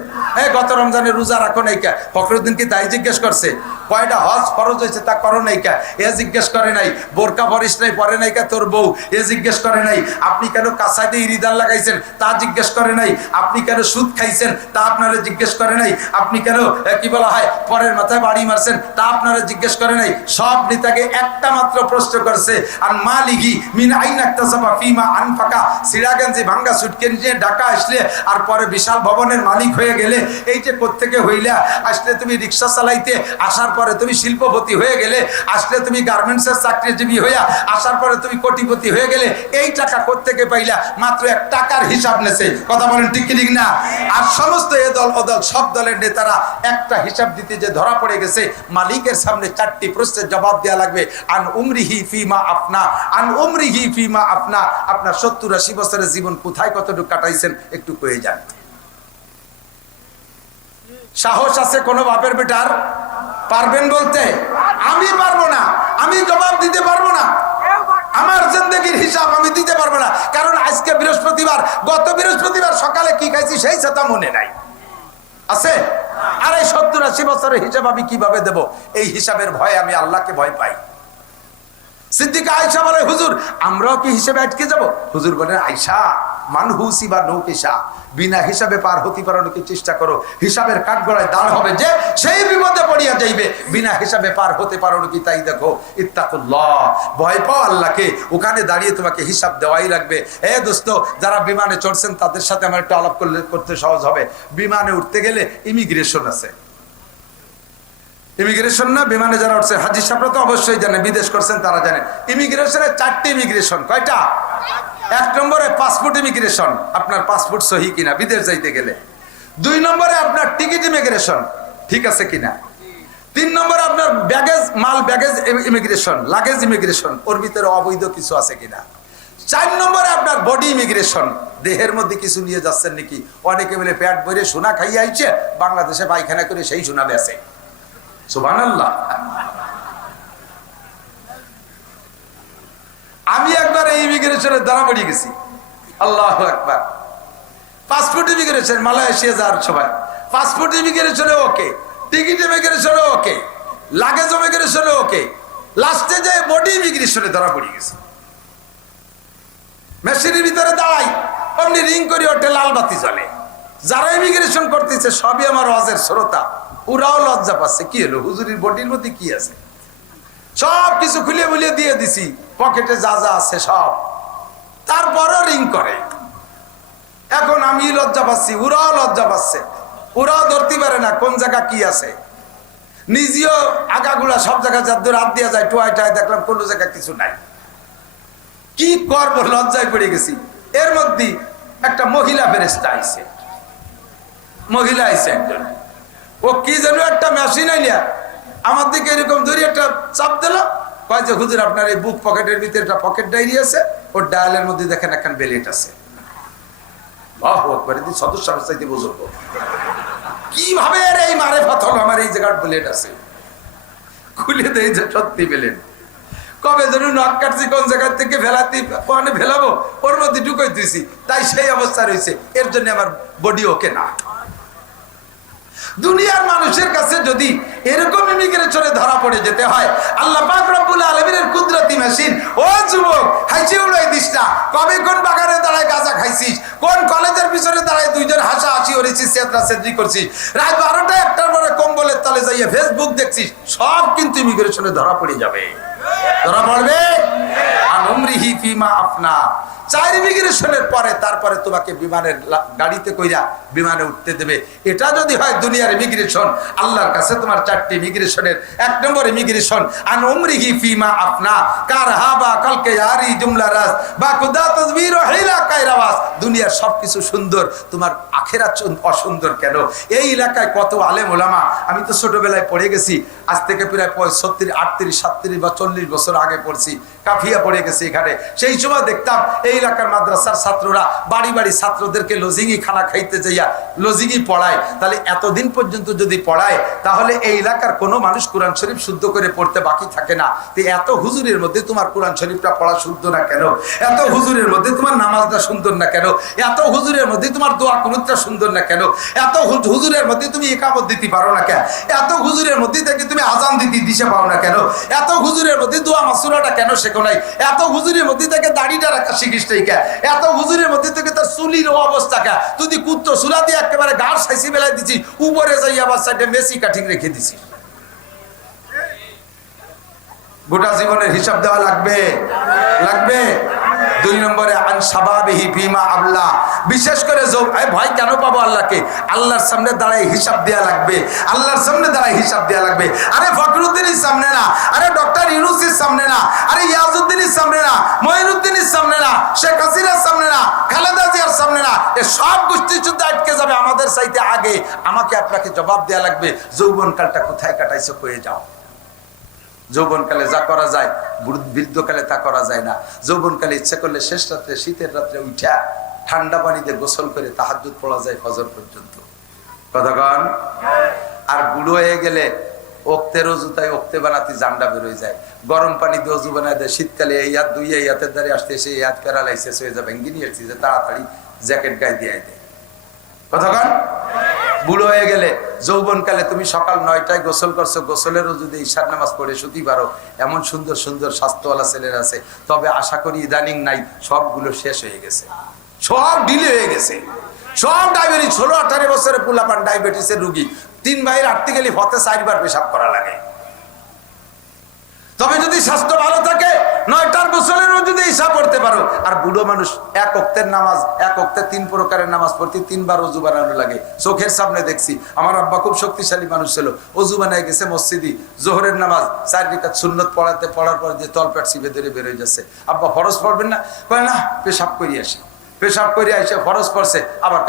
গত রমজানে রোজা রাখো নাই কে? ফখরুদ্দিন কি তাই জিজ্ঞেস করছে? কয়টা হজ ফরজ হয়েছে তা করো নাই কা, এ জিজ্ঞেস করে নাই। বোরকা পরিস নাই, পরে নাই কা তোর বউ, এ জিজ্ঞেস করে নাই। আপনি কেন কাঁচা দিয়ে ইরিদার লাগাইছেন তা জিজ্ঞেস করে নাই। আপনি কেন সুদ খাইছেন তা আপনারা জিজ্ঞেস করে নাই। আপনি কেন কি বলা হয় পরের মাথায় বাড়ি মারছেন তা আপনারা জিজ্ঞেস করে নাই। সব নেতাকে একটা মাত্র প্রশ্ন করছে, আর মালিহি মিন আইনা ইকতাসাবা ফিমা আনফাকা। সিরাগঞ্জে ভাঙ্গা সুটকেন নিয়ে ঢাকা আসলে আর পরে বিশাল ভবনের মালিক হয়ে গেলে, এই যে কোত্থেকে হইলা, আসলে তুমি রিক্সা চালাইতে, আসার পরে তুমি শিল্পপতি হয়ে গেলে, আসলে তুমি গার্মেন্টসের চাকরিজীবী হইয়া, আসার পরে তুমি কোটিপতি হয়ে গেলে, এই টাকা কোত্থেকে পাইলা? মাত্র এক টাকার হিসাব নেছে। কথা বলেন ঠিক কি ঠিক না? আর সমস্ত এ দল ও দল সব দলের নেতারা একটা হিসাব দিতে যে ধরা পড়ে গেছে, মালিকের সামনে 4টি প্রশ্নের জবাব দেওয়া লাগবে। আন উমরিহি ফিমা আপনা, আন উমরিহি ফিমা আপনা। আপনার 70-80 বছরের জীবন কোথায় কতটুকু কাটাইছেন একটু কয়ে যান। সাহস আছে কোন বাপের বেটার? পারবেন বলতে? আমি পারবো না, আমি জবাব দিতে পারবো না। আমার জিন্দেগির হিসাব আমি দিতে পারবো না, কারণ আজকে বৃহস্পতিবার, গত বৃহস্পতিবার সকালে কি খাইছি সেই কথা মনে নাই। আছে? আর এই 70-80 বছরের হিসাব আমি কিভাবে দেব? এই হিসাবের ভয়ে আমি আল্লাহকে ভয় পাই। সিদ্দিকা আয়েশা বলে, হুজুর আমরাও কি হিসেবে আটকে যাব? হুজুর বলেন, আয়েশা মানহুসি বা নৌকিসা, বিনা হিসাবে পার হতে পারার কি চেষ্টা করো, হিসাবের কাঠগড়ায় দাঁড় হবে যে সেই বিপদে পড়িয়া যাইবে। বিনা হিসাবে পার হতে পারো কি তাই দেখো। ইত্তাকুল্লাহ, ভয় পাও আল্লাহকে। ওখানে দাঁড়িয়ে তোমাকে হিসাব দেওয়াই লাগবে। এ দোস্ত, যারা বিমানে চড়ছেন তাদের সাথে আমার একটু আলাপ করতে সহজ হবে। বিমানে উঠতে গেলে ইমিগ্রেশন আছে। ইমিগ্রেশন না, বিমানে যারা উঠছে, হাজি সাহেবরা তো অবশ্যই জানে, বিদেশ করছেন তারা জানে। ইমিগ্রেশনে 4টি ইমিগ্রেশন। কয়টা? 1 নম্বরে পাসপোর্ট ইমিগ্রেশন, আপনার পাসপোর্ট সহি কিনা বিদেশ যাইতে গেলে। 2 নম্বরে আপনার টিকিট ইমিগ্রেশন, ঠিক আছে কিনা। 3 নম্বরে আপনার ব্যাগেজ, মাল ব্যাগেজ ইমিগ্রেশন, লাগেজ ইমিগ্রেশন, ওর ভিতরে অবৈধ কিছু আছে কিনা। 4 নম্বরে আপনার বডি ইমিগ্রেশন, দেহের মধ্যে কিছু নিয়ে যাচ্ছেন নাকি। অনেকে বলে পেট ভরে সোনা খাইয়ে আইছে, বাংলাদেশে পায়খানা করে সেই সোনা বেচে। সুবহানাল্লাহ। আমি একবার এই ইমিগ্রেশনের দ্বারা পড়ে গেছি। আল্লাহু আকবার। পাসপোর্ট ইমিগ্রেশন, মালয়েশিয়া যাওয়ার সবাই পাসপোর্ট ইমিগ্রেশনে ওকে, টিকিট ইমিগ্রেশনে ওকে, লাগেজ ইমিগ্রেশনে ওকে, লাস্টে যে বডি ইমিগ্রেশনে ধরা পড়ে গেছে। মেশিনের ভিতরে দাঁড়াই, অমনি রিং করে ওঠে, লাল বাতি জ্বলে। যারা ইমিগ্রেশন করতেছে সবই আমার ওয়াজের শ্রোতা, ওরাও লজ্জা পাচ্ছে। কি হলো, হুজুরির বডির মধ্যে কি আছে? সব কিছু খুলে বুলিয়ে দিয়ে দিছি, পকেটে যা যা আছে সব। তারপরও রিং করে। এখন আমি লজ্জা পাচ্ছি, ওরাও লজ্জা পাচ্ছে। ওরাও ধরতে পারে না কোন জায়গা কি আছে। নিজেও আগাগুলা সব জায়গায় যাদের হাত দিয়া যায়, টোয়াই টাই দেখলাম কোনো জায়গা কিছু নাই। কি করবো, লজ্জায় পড়ে গেছি। এর মধ্যে একটা মহিলা ফেরেশতা আইছে। মহিলা আইছে একজন, ও কি যেন একটা মেশিন আইলিয়া আমার দিকে এরকম ধরে একটা চাপ দিল। কয় যে হুজুর আপনার এই বুক পকেটের ভিতরে একটা পকেট ডায়েরি আছে, ওর ডায়ালের মধ্যে দেখেন একখান বেলেট আছে। সদস্য চাইতে বুঝবো কিভাবে এই মারেফাত হলো, আমার এই জায়গার বেলেট আছে। খুলে দেয় যে সত্যি বেলেট। কবে যেন নখ কাটছি, কোন জায়গা থেকে ফেলাতে ফেলাবো, ওর মধ্যে ঢুকাই দিয়েছি, তাই সেই অবস্থা রয়েছে। এর জন্য আমার বডি ওকে না। দুনিয়ার মানুষের কাছে যদি এরকম ইমিগ্রেশনে ধরা পড়ে যেতে হয়, আল্লাহ পাক রব্বুল আলামিনের কুদরতি মেশিন। ও যুবক, হাসি উড়াই দিস না। কবে কোন বাগানে দাঁড়ায় গাঁজা খাইছিস, কোন কলেজের পিছনে দাঁড়ায় দুইজন হাসাহাসি করেছিস, চেতরা চেতরি করছিস, রাত 12টা 1টার পরে কম্বলের তলে যাইয়ে ফেসবুক দেখছিস, সব কিন্তু ইমিগ্রেশনে ধরা পড়ে যাবে। ধরা পড়বে। আর উমরিহি ফিমা আপনা, 4 ইমিগ্রেশনের পরে তারপরে তোমাকে বিমানের গাড়িতে কইরা বিমানে উঠতে দেবে। এটা যদি হয় দুনিয়ার ইমিগ্রেশন, আল্লাহর কাছে তোমার 4টি ইমিগ্রেশনের 1 নম্বর ইমিগ্রেশন আন উমরিহি ফিমা আপনা কারহাবা কালকে ইয়ারি জুমলা রাস বা কুদা তাজবির হিলা কায়রাওয়াস। দুনিয়ার সবকিছু সুন্দর, তোমার আখিরাত অসুন্দর কেন? এই এলাকায় কত আলেম ওলামা, আমি তো ছোটবেলায় পড়ে গেছি, আজ থেকে প্রায় 35, 38, 37 বা 40 বছর আগে পড়ছি, কাফিয়া পড়ে গেছি এখানে। সেই সময় দেখতাম এই এলাকার মাদ্রাসার ছাত্ররা বাড়ি বাড়ি ছাত্রদেরকে লজিংই খানা খাইতে যাইয়া লজিংই পড়ায়। তাহলে এতদিন পর্যন্ত যদি পড়ায়, তাহলে এই এলাকার কোনো মানুষ কোরআন শরীফ শুদ্ধ করে পড়তে বাকি থাকে না। তো এত হুজুরের মধ্যে তোমার কোরআন শরীফটা পড়া শুদ্ধ না কেন? এত হুজুরের মধ্যে তোমার নামাজটা সুন্দর না কেন? এত হুজুরের মধ্যে তোমার দোয়া কুনুতটা সুন্দর না কেন? এত হুজুরের মধ্যে তুমি ইকামত দিতে পারো না কেন? এত হুজুরের মধ্যে থেকে তুমি আজান দিতে দিশে পাও না কেন? এত হুজুরের মধ্যে দোয়া মাসুরাটা কেন শেখো নাই? এত হুজুরের মধ্যে থেকে দাড়িটা রাখা শিখিস নাই কে? এত হুজুরের মধ্যে থেকে তার চুলির অবস্থা কে? তুই কুত্তো সুলা দিয়ে একেবারে গাঢ় সাইসি বেলায় দিছি, উপরে যাই আবার সাইডে মেসি কাটিং রেখে দিছি। গোটা জীবনের হিসাব দেওয়া লাগবে, লাগবে। 2 নম্বরে আন শাবাবিহি ফিমা আবলা, বিশেষ করে ভয় কেন পাবো আল্লাহকে? আল্লাহর সামনে দাঁড়াই হিসাব দেওয়া লাগবে, আল্লাহর সামনে দাঁড়াই হিসাব দেওয়া লাগবে। আরে ফখরুদ্দিনের সামনে না, আরে ডক্টর ইউনূসের সামনে না, আরে ইয়াজউদ্দিনের সামনে না, মঈনুদ্দিনের সামনে না, শেখ হাসিনার সামনে না, খালেদা জিয়ার সামনে না, এ সব গোষ্ঠী যুদ্ধ আটকে যাবে আমাদের চাইতে আগে। আমাকে আপনাকে জবাব দেওয়া লাগবে, যৌবনকালটা কোথায় কাটাইছো কয়ে যাও। যৌবনকালে যা করা যায় বৃদ্ধকালে তা করা যায় না। যৌবনকালে ইচ্ছে করলে শেষ রাত্রে, শীতের রাত্রে উঠা ঠান্ডা পানিতে গোসল করে তাহাজ্জুদ পড়া যায় ফজর পর্যন্ত। কতক্ষণ? আর বুড়ো হয়ে গেলে ওক্তের অজুতাই ওক্তে বানাতে জান্ডা বেরোয় যায়, গরম পানি দিয়ে অজু বানায় দেয়। শীতকালে এই হাত দুই এই হাতের দ্বারে আসতে এসে এই হাত প্যারালাইসিস হয়ে যাবে, ভেঙে নিয়েছি যে তাড়াতাড়ি জ্যাকেট গায়ে দিয়ে দেয়। কতক্ষণ? বুড়ো হয়ে গেলে যৌবনকালে তুমি সকাল 9টায় গোসল করছো, গোসলেরও যদি ঈশার নামাজ পড়ে শুতেই পারো, এমন সুন্দর সুন্দর স্বাস্থ্যওয়ালা ছেলেরা আছে। তবে আশা করি ইদানিং নাই, সবগুলো শেষ হয়ে গেছে, সব ডিলে হয়ে গেছে, সব ডায়াবেটিস। 16-18 বছরে পোলাপান ডায়াবেটিসের রুগী, 3 ভাইয়ের আটতে গেলে হতে 4 বার পেশাব করা লাগে। তবে যদি স্বাস্থ্য ভালো থাকে 9টার গোসলেরও যদি ঈশা পড়তে পারো। আর বুড়ো মানুষ এক ওক্তের নামাজ, এক ওক্তে 3 প্রকারের নামাজ পড়তে 3 বার অজু বানানো লাগে। চোখের সামনে দেখছি। আমার আব্বা খুব শক্তিশালী মানুষ ছিল, অজু বানায় গেছে মসজিদি, জোহরের নামাজ 4 রাকাত সুন্নত পড়ার পর যে তলপেট চিপে ধরে বেরোয় যাচ্ছে। আব্বা ফরজ পড়বেন না? কয় না, পেশাব করে আসি। পেশাব করে আসে ফরজ পড়ছে, আবার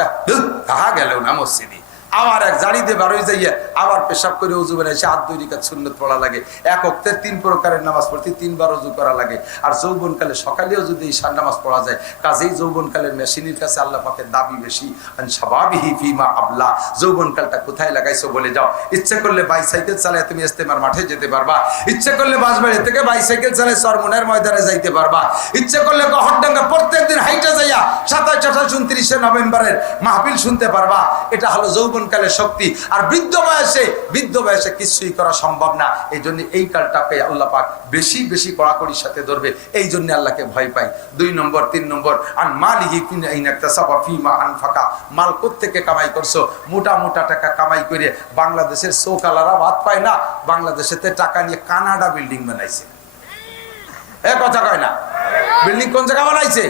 কাহা গেলেও না মসজিদি, আবার এক জাড়ি দিয়ে বারোই যাইয়া আবার পেশাব করে উজু বানাইছে। 2 রাকাত সুন্নত পড়া লাগে। এক ওক্তের 3 প্রকারের নামাজ পড়তে 3 বার উজু করা লাগে। আর যৌবনকালে সকালেও যদি ঈশার নামাজ পড়া যায়, কাজেই যৌবনকালের মেশিনের কাছে আল্লাহ পাকের দাবি বেশি। আন শাবাবিহি ফিমা আবলা, যৌবনকালটা কোথায় লাগাইছো বলে যাও। ইচ্ছে করলে বাইসাইকেল চালায় তুমি ইস্তেমার মাঠে যেতে পারবা, ইচ্ছে করলে বাসবাড়ি থেকে বাইসাইকেল চালায় চরমনের ময়দানে যাইতে পারবা, ইচ্ছে করলে গহরডাঙ্গা প্রত্যেকদিন হাইটে যাইয়া 27, 28, 29 নভেম্বরের মাহফিল শুনতে পারবা। এটা হলো যৌবনকালের শক্তি। আর বৃদ্ধ বয়সে কিছুই করা সম্ভব না। এই জন্য এই কালটাকে আল্লাহ পাক বেশি বেশি কড়াকড়ির সাথে ধরবে। এই জন্য আল্লাহকে ভয় পাই। 2 নম্বর 3 নম্বর আন মালিহি ইনাকতাসাবা ফিমা আনফাকা, মাল কোত্থেকে কামাই করছো? মোটা মোটা টাকা কামাই করে বাংলাদেশের চৌকালারা ভাত পায় না, বাংলাদেশেতে টাকা নিয়ে কানাডা বিল্ডিং বানাইছে। এ কথা কয় না? বিল্ডিং কোন জায়গা বানাইছে?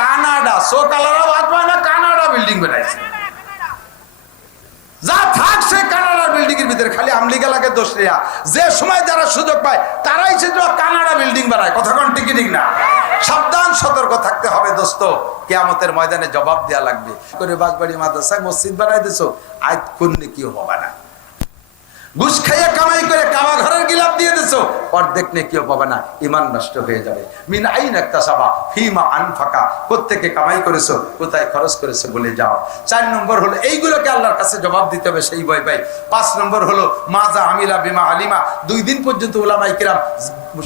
কানাডা। চৌকালারা ভাত পায় না, কানাডা বিল্ডিং বানাইছে। যা থাকছে কানাডার বিল্ডিং এর ভিতরে, খালি আমলিগা লাগে দোষ রেয়া। যে সময় যারা সুযোগ পায় তারাই সে কানাডা বিল্ডিং বানায়। কথা কোন ঠিক ঠিক না? সাবধান, সতর্ক থাকতে হবে দোস্ত। কিয়ামতের ময়দানে জবাব দেয়া লাগবে। করে বাসবাড়ি মাদ্রাসায় মসজিদ বানাই দিছো, আয়াত করলে কি হবে না? ঘুষ খাইয়া কামাই করে কামা ঘরের গিলাপ দিয়ে দিছো, অর্ধেক নেকিও পাবে না, ঈমান নষ্ট হয়ে যাবে। মিন আইন ইকতাসাবা ফিমা আনফাকা, কোত্থেকে কামাই করেছো, কোথায় খরচ করেছো বলে যাও। 4 নম্বর হলো এইগুলোকে আল্লাহর কাছে জবাব দিতে হবে, সেই ভয় পাই। 5 নম্বর হলো মাজা আমিলা বিমা আলিমা। 2 দিন পর্যন্ত উলামায়ে কিরাম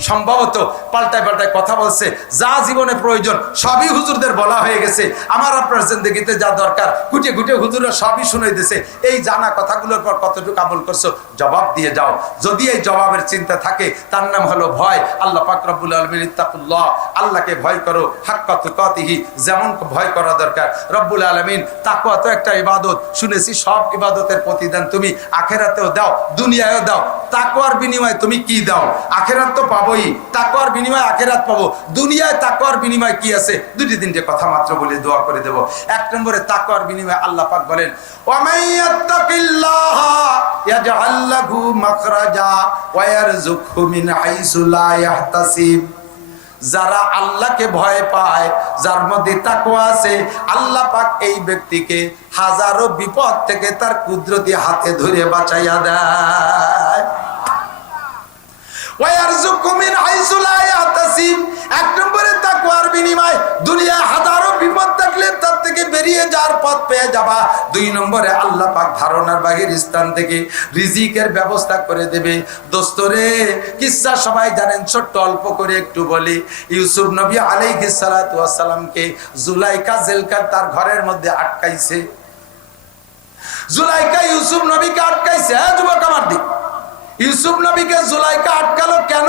সম্ভবত পাল্টায় কথা বলছে। যা জীবনে প্রয়োজন সবই হুজুরদের বলা হয়ে গেছে। আমার আপনার জিন্দেগিতে যা দরকার গুটে গুটে হুজুররা সবই শুনে দিয়েছে। এই জানা কথাগুলোর পর কতটুকু আমল করছো জবাব দিয়ে যাও। যদি এই জবাবের চিন্তা থাকে, তার নাম হলো ভয়। আল্লাহ পাক রব্বুল আলামিন ইত্তাকুল্লাহ, আল্লাহকে ভয় করো হাক্কা তুকাতিহি, যেমন ভয় করা দরকার। রব্বুল আলামিন, তাকওয়া তো একটা ইবাদত, শুনেছি সব ইবাদতের প্রতিদান তুমি আখিরাতেও দাও, দুনিয়ায়ও দাও। তাকওয়ার বিনিময়ে তুমি কি দাও? আখিরাত তো পাবোই, তাকওয়ার বিনিময়ে আখিরাত পাবো। দুনিয়ায় তাকওয়ার বিনিময়ে কি আছে? 2-3টে কথা মাত্র বলে দোয়া করে দেব। 1 নম্বরে তাকওয়ার বিনিময়ে আল্লাহ পাক বলেন, ওয়া মাইয়াত্তাকিল্লাহা ইয়াজআল লাহু মাখরাজা ওয়া ইয়ারযুকহু মিন হাইসু লা ইয়াহতাসিব। যারা আল্লাহকে ভয় পায়, যার মধ্যে তাকওয়া আছে, আল্লাহ পাক এই ব্যক্তিকে হাজারো বিপদ থেকে তার কুদরতি হাতে ধরে বাঁচাইয়া দেয়। ওয়ারযুকহু মিন হাইসু লা ইয়াহতাসিব। 1 নম্বরে তাকওয়ার বিনিময় দুনিয়ায় হাজারো বিপদ থাকলে তার থেকে বেরিয়ে যাওয়ার পথ পেয়ে যাবা। 2 নম্বরে আল্লাহ পাক ধারণার বাহির স্থান থেকে রিজিকের ব্যবস্থা করে দেবে। দোস্তরে কিসসা সবাই জানেন, ছোট্ট অল্প করে একটু বলি। ইউসুফ নবী আলাইহিস সালাতু ওয়াস সালামকে জুলাইখা জেলখার তার ঘরের মধ্যে আটকাইছে। জুলাইখা ইউসুফ নবীকে আটকাইছে। যুবক আমার দিক, ইউসুফ নবীকে জুলাইখা আটকালো কেন?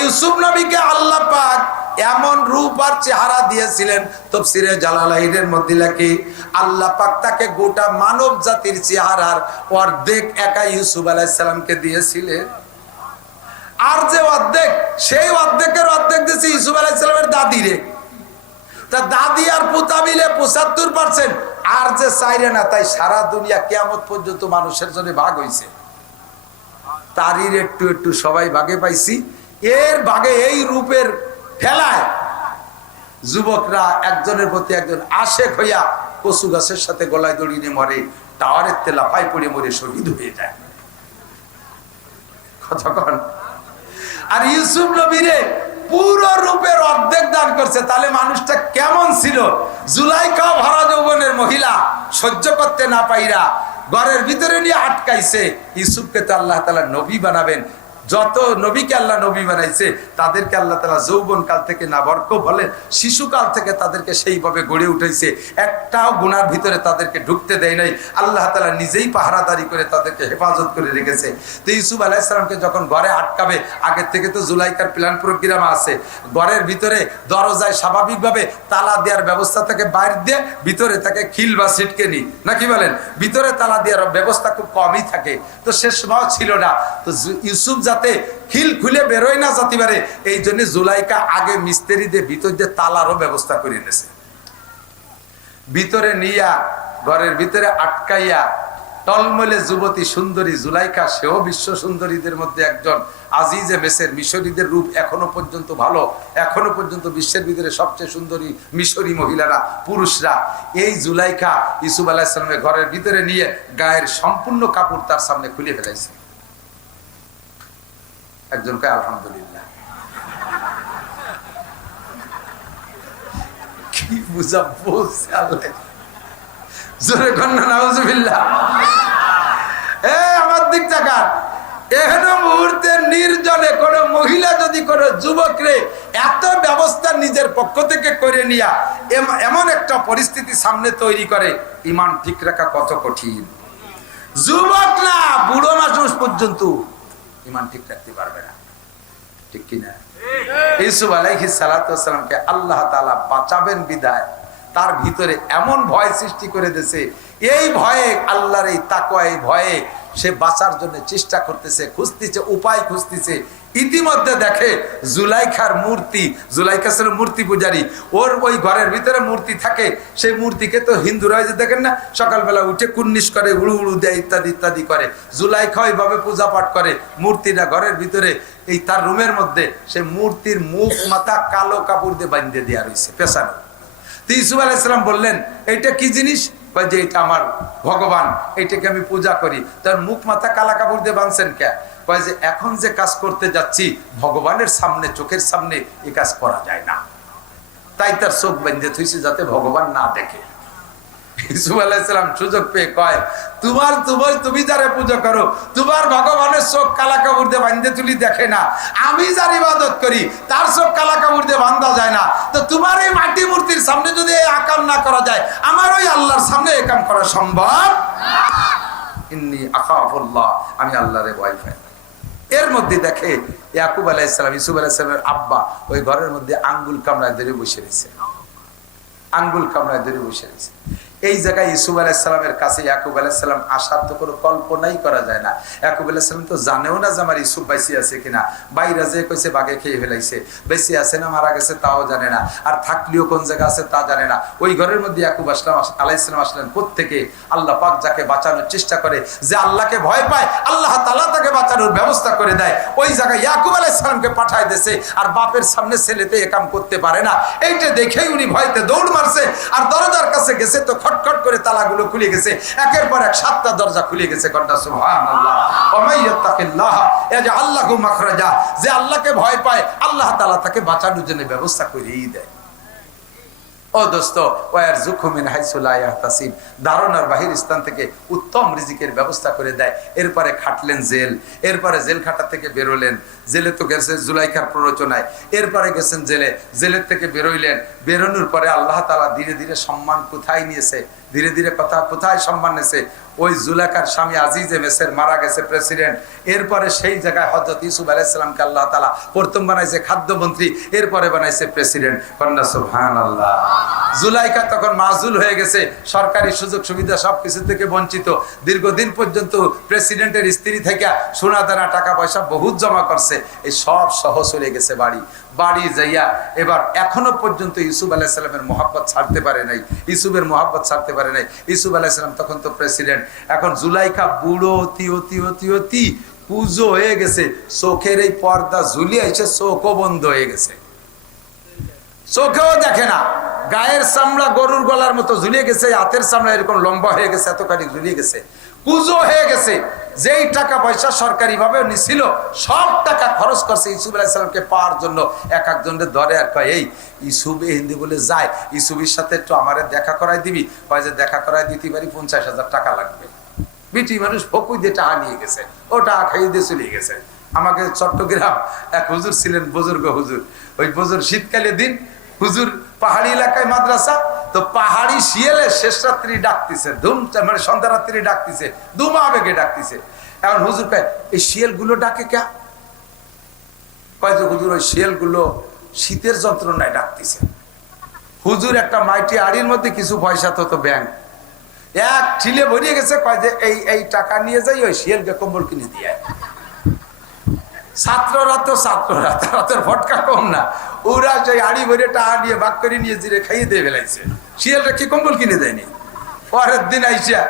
ইউসুফ নবীকে আল্লাহ পাক এমন রূপ আর চেহারা দিয়েছিলেন, তাফসীরে জালালাইনের মধ্যে লেখে আল্লাহ পাক তাকে গোটা মানব জাতির চেহারার অর্ধেক একা ইউসুফ আলাইহিস সালামকে দিয়েছিলেন। আর যে অর্ধেক, সেই অর্ধেকের অর্ধেক দিয়েছে ইউসুফ আলাইহিস সালামের দাদিরে। তা দাদি আর পুতা মিলে 75%, আর যে চাইরে না তাই সারা দুনিয়া কিয়ামত পর্যন্ত মানুষের জন্য ভাগ হইছে। তারই একটু একটু সবাই ভাগে পাইছি। এর ভাগে এই রূপের ফেলায় যুবকরা একজনের প্রতি একজন আশেক হইয়া কচু গাছের সাথে গলায় দড়ি নিয়ে মরে, টাওয়ারের তেলাফাই পড়ে মরে শহীদ হয়ে যায়। কতক্ষণ? আর ইউসুফ নবীরে পুরো রূপের অর্ধেক দান করছে। তাহলে মানুষটা কেমন ছিল? জুলাইখা ভরা যৌবনের মহিলা, সহ্য করতে না পাইরা ঘরের ভিতরে নিয়ে আটকাইছে। ইউসুফকে তো আল্লাহ তাআলা নবী বানাবেন। যত নবীকে আল্লাহ নবী বানাইছে তাদেরকে আল্লাহ তাআলা যৌবন কাল থেকে না বরক বলে, শিশুকাল থেকে তাদেরকে সেইভাবে গড়ে উঠাইছে। একটাও গুনার ভিতরে তাদেরকে ঢুকতে দেয় নাই। আল্লাহ তাআলা নিজেই পাহারাদারি করে তাদেরকে হেফাজত করে রেখেছে। তো ইউসুফ আলাইহিস সালামকে যখন ঘরে আটকাবে, আগের থেকে তো জুলাইখার প্ল্যান প্রোগ্রাম আছে। ঘরের ভিতরে দরজায় স্বাভাবিকভাবে তালা দেওয়ার ব্যবস্থা থেকে বাইরে দিয়ে ভিতরে তাকে খিল বা সিটকে নি, নাকি বলেন? ভিতরে তালা দেওয়ার ব্যবস্থা খুব কমই থাকে, তো সে সময় ছিল না। তো ইউসুফ যাতে খিল খুলে বেরোয় না যেতে পারে, এই জন্য জুলাইখা আগে মিস্ত্রিদের ভিতর দিয়ে তালারও ব্যবস্থা করে নিয়েছে। ভিতরে নিয়া ঘরের ভিতরে আটকাইয়া টলমলে যুবতী সুন্দরী জুলাইখা, সেও বিশ্ব সুন্দরীদের মধ্যে একজন। আজিজে মেসের মিশরীদের রূপ এখনো পর্যন্ত ভালো, এখনো পর্যন্ত বিশ্বের ভিতরে সবচেয়ে সুন্দরী মিশরী মহিলারা, পুরুষরা। এই জুলাইখা ইউসুফ আলাইহিস সালামের ঘরের ভিতরে নিয়ে গায়ের সম্পূর্ণ কাপড় তার সামনে খুলে ফেলাইছে। একজন কয় আলহামদুলিল্লাহ। কি বুঝা বলছে আল্লাহ, জোরে কন্যা নাউজুবিল্লাহ। আমার দিক তাকান। এহেন মুহূর্তে নির্জনে কোন মহিলা যদি কোন যুবকরে এত ব্যবস্থা নিজের পক্ষ থেকে করে নিয়া এমন একটা পরিস্থিতি সামনে তৈরি করে, ইমান ঠিক রাখা কত কঠিন। যুবক না, বুড়ো মানুষ পর্যন্ত ইমান ঠিক রাখতে পারবে না, ঠিক কিনা? ইউসুফ আলাইহিস সালাতু ওয়াস সালামকে আল্লাহ তাআলা বাঁচাবেন বিদায় তার ভিতরে এমন ভয় সৃষ্টি করে দিয়েছে। এই ভয়ে, আল্লাহর এই তাকওয়া, এই ভয়ে সে বাঁচার জন্য চেষ্টা করতেছে, খুঁজতেছে, উপায় খুঁজতেছে। ইতিমধ্যে দেখে জুলাইখার মূর্তি, জুলাইখা ছিল মূর্তি পূজারী, ওর ওই ঘরের ভিতরে মূর্তি থাকে। সেই মূর্তিকে তো হিন্দুরা যে দেখেন না, সকালবেলা উঠে কুর্নিশ করে, উড়ু উড়ু দেয়, ইত্যাদি ইত্যাদি করে। জুলাইখা ওইভাবে পূজা পাঠ করে। মূর্তিটা ঘরের ভিতরে এই তার রুমের মধ্যে, সেই মূর্তির মুখ মাথা কালো কাপড় দিয়ে বাঁধিয়ে দেওয়া রয়েছে পেছানো। তো ইউসুফ আলাইহিস সালাম বললেন, এইটা কি জিনিস? যে এটা আমার ভগবান, এইটাকে আমি পূজা করি। তার মুখ মাথা কালা কাপড় দিয়ে বাঁধছেন কে? কয় যে এখন যে কাজ করতে যাচ্ছি ভগবানের সামনে, চোখের সামনে এই কাজ করা যায় না, তাই তার চোখ বেঁধে থইছে যাতে ভগবান না দেখে। ইউসুফ আলাইহিস সালাম সুযোগ পেয়ে কয়, তুমি যারে পূজা করো, তোমার ভগবানের চোখ কালা কাপড় দিয়ে বাঁধতে তুলি দেখে না। আমি যার ইবাদত করি তার চোখ কালা কাপড় দিয়ে বাঁধা যায় না। তো তোমার এই মাটি মূর্তির সামনে যদি এই আকাম না করা যায়, আমার ওই আল্লাহর সামনে এই কাম করা সম্ভব? ইন্নী আখাফুল্লাহ, আমি আল্লাহরে ভয় পাই। এর মধ্যে দেখে ইয়াকুব আলাইহিস সালাম, ইউসুফ আলাইহিস সালামের আব্বা ওই ঘরের মধ্যে আঙ্গুল কামড়ায় ধরে বসে রয়েছে, আঙ্গুল কামড়ায় ধরে বসে রয়েছে। এই জায়গায় ইউসুফ আলাইহিস সালামের কাছে ইয়াকুব আলাইহিস সালাম আসার তো কোনো কল্পনাই করা যায় না। ইয়াকুব আলাইহিস সালাম তো জানেও না যে আমার ইউসুফ বাইসি আছে কিনা। বাইরে যে কইছে বাঘে খেয়ে ফেলাইছে, বেঁচে আছে না মারা গেছে তাও জানে না, আর থাকলেও কোন জায়গা আছে তা জানে না। ওই ঘরের মধ্যে ইয়াকুব আলাইহিস সালাম আসলেন কোত্থেকে? আল্লাহ পাক যাকে বাঁচানোর চেষ্টা করে, যে আল্লাহকে ভয় পায়, আল্লাহ তাআলা তাকে বাঁচানোর ব্যবস্থা করে দেয়। ওই জায়গায় ইয়াকুব আলাইহিস সালামকে পাঠায় দিয়েছে, আর বাপের সামনে ছেলেতে এ কাম করতে পারে না। এইটা দেখেই উনি ভয়তে দৌড় মারছে, আর দরজার কাছে গেছে তো খটখট করে তালাগুলো খুলে গেছে। একের পর এক 7টা দরজা খুলে গেছে। কন্যা সুবহানাল্লাহ। ওমাইয়াত্তাকিল্লাহ ইয়াজআল লাহু মাখরাজা। যে আল্লাহকে ভয় পায়, আল্লাহ তাআলা তাকে বাঁচানোর জন্য ব্যবস্থা করেই দেয়। ও দোস্ত, ওয়ার জুখুমিন হাইসুলা ইয়াহতাসিব, ধারণার বাহির স্থান থেকে উত্তম রিজিকের ব্যবস্থা করে দেয়। এরপরে খাটলেন জেল, এরপরে জেল খাটা থেকে বেরোলেন, জেলে তো গেছে জুলাইখার প্ররোচনায়, এরপরে গেছেন জেলে, জেলের থেকে বেরোইলেন, বেরোনোর পরে আল্লাহ তাআলা ধীরে ধীরে সম্মান কোথায় নিয়েছে, ধীরে ধীরে কোথায় সম্মান নিয়েছে, ওই জুলাইখার স্বামী আজিজে মেসের মারা গেছে প্রেসিডেন্ট, এরপরে সেই জায়গায় হযরত ইউসুফ আলাইহিস সালামকে আল্লাহ তাআলা প্রথম বানাইছে খাদ্যমন্ত্রী, এরপরে বানাইছে প্রেসিডেন্ট। কন্যা সুবহানাল্লাহ। জুলাইখা তখন মাসজুল হয়ে গেছে, সরকারি সুযোগ সুবিধা সবকিছু থেকে বঞ্চিত, দীর্ঘদিন পর্যন্ত প্রেসিডেন্টের স্ত্রী থেকে সোনা দানা টাকা পয়সা বহুত জমা করছে, এই সব সহ চলে গেছে বাড়ি। বাড়ি যাইয়া এবার এখনো পর্যন্ত ইউসুফ আলাইহিস সালামের মহব্বত ছাড়তে পারে নাই, ইউসুফের মহব্বত ছাড়তে পারে নাই। ইউসুফ আলাইহিস সালাম তখন তো প্রেসিডেন্ট, এখন জুলাইখা বুড়ো অতি অতি অতি অতি পুজো হয়ে গেছে, চোখের এই পর্দা ঝুলিয়ে এসে চোখও বন্ধ হয়ে গেছে, চোখেও দেখে না, গায়ের চামড়া গরুর গলার মতো ঝুলিয়ে গেছে, হাতের চামড়া এরকম লম্বা হয়ে গেছে, এতখানি ঝুলিয়ে গেছে, কুজো হয়ে গেছে। যেই টাকা পয়সা সরকারি ভাবে নিছিল সব টাকা খরচ করছে ইউসুফ আলাইহিস সালামকে পাওয়ার জন্য। এক একজনের ধরে আর কয়, এই ইউসুফ হিন্দি বলে যায়, ইউসুফের সাথে একটু আমারে দেখা করাই দিবি? কয় যে দেখা করাই দিতে পারি, 50,000 টাকা লাগবে। বিটি মানুষ ফকুই দিয়ে টাকা নিয়ে গেছে, ও টাকা খাইয়ে দিয়ে চলে গেছে। আমাকে চট্টগ্রাম এক হুজুর ছিলেন, বুজুর্গ হুজুর, ওই বুজুর শীতকালে দিন হুজুর পাহাড়ি এলাকায় মাদ্রাসা, তো পাহাড়ি শিয়ালে শেষ রাত্রি ডাকতেছে, মানে সন্ধ্যা রাত্রি ডাকতেছে, ধুমা আবেগে ডাকতেছে। এখন হুজুর কয়, এই শিয়াল গুলো ডাকে কে? কয় যে হুজুর ওই শিয়াল গুলো শীতের যন্ত্রণায় ডাকতেছে। হুজুর একটা মাইটি আড়ির মধ্যে কিছু পয়সা তো ব্যাংক এক ঠিলে ভরিয়ে গেছে, কয় যে এই টাকা নিয়ে যাই ওই শিয়ালকে কম্বল কিনে দিয়ে। ছাত্ররা তো ছাত্ররা, তারা তো ফটকা কম না, ওরা সেই আড়ি ভরে টাকা নিয়ে ভাগ করে নিয়ে জিরে খাইয়ে দিয়ে ফেলাইছে। শিয়ালটা কি কম্বল কিনে দেয়নি? পরের দিন আইসা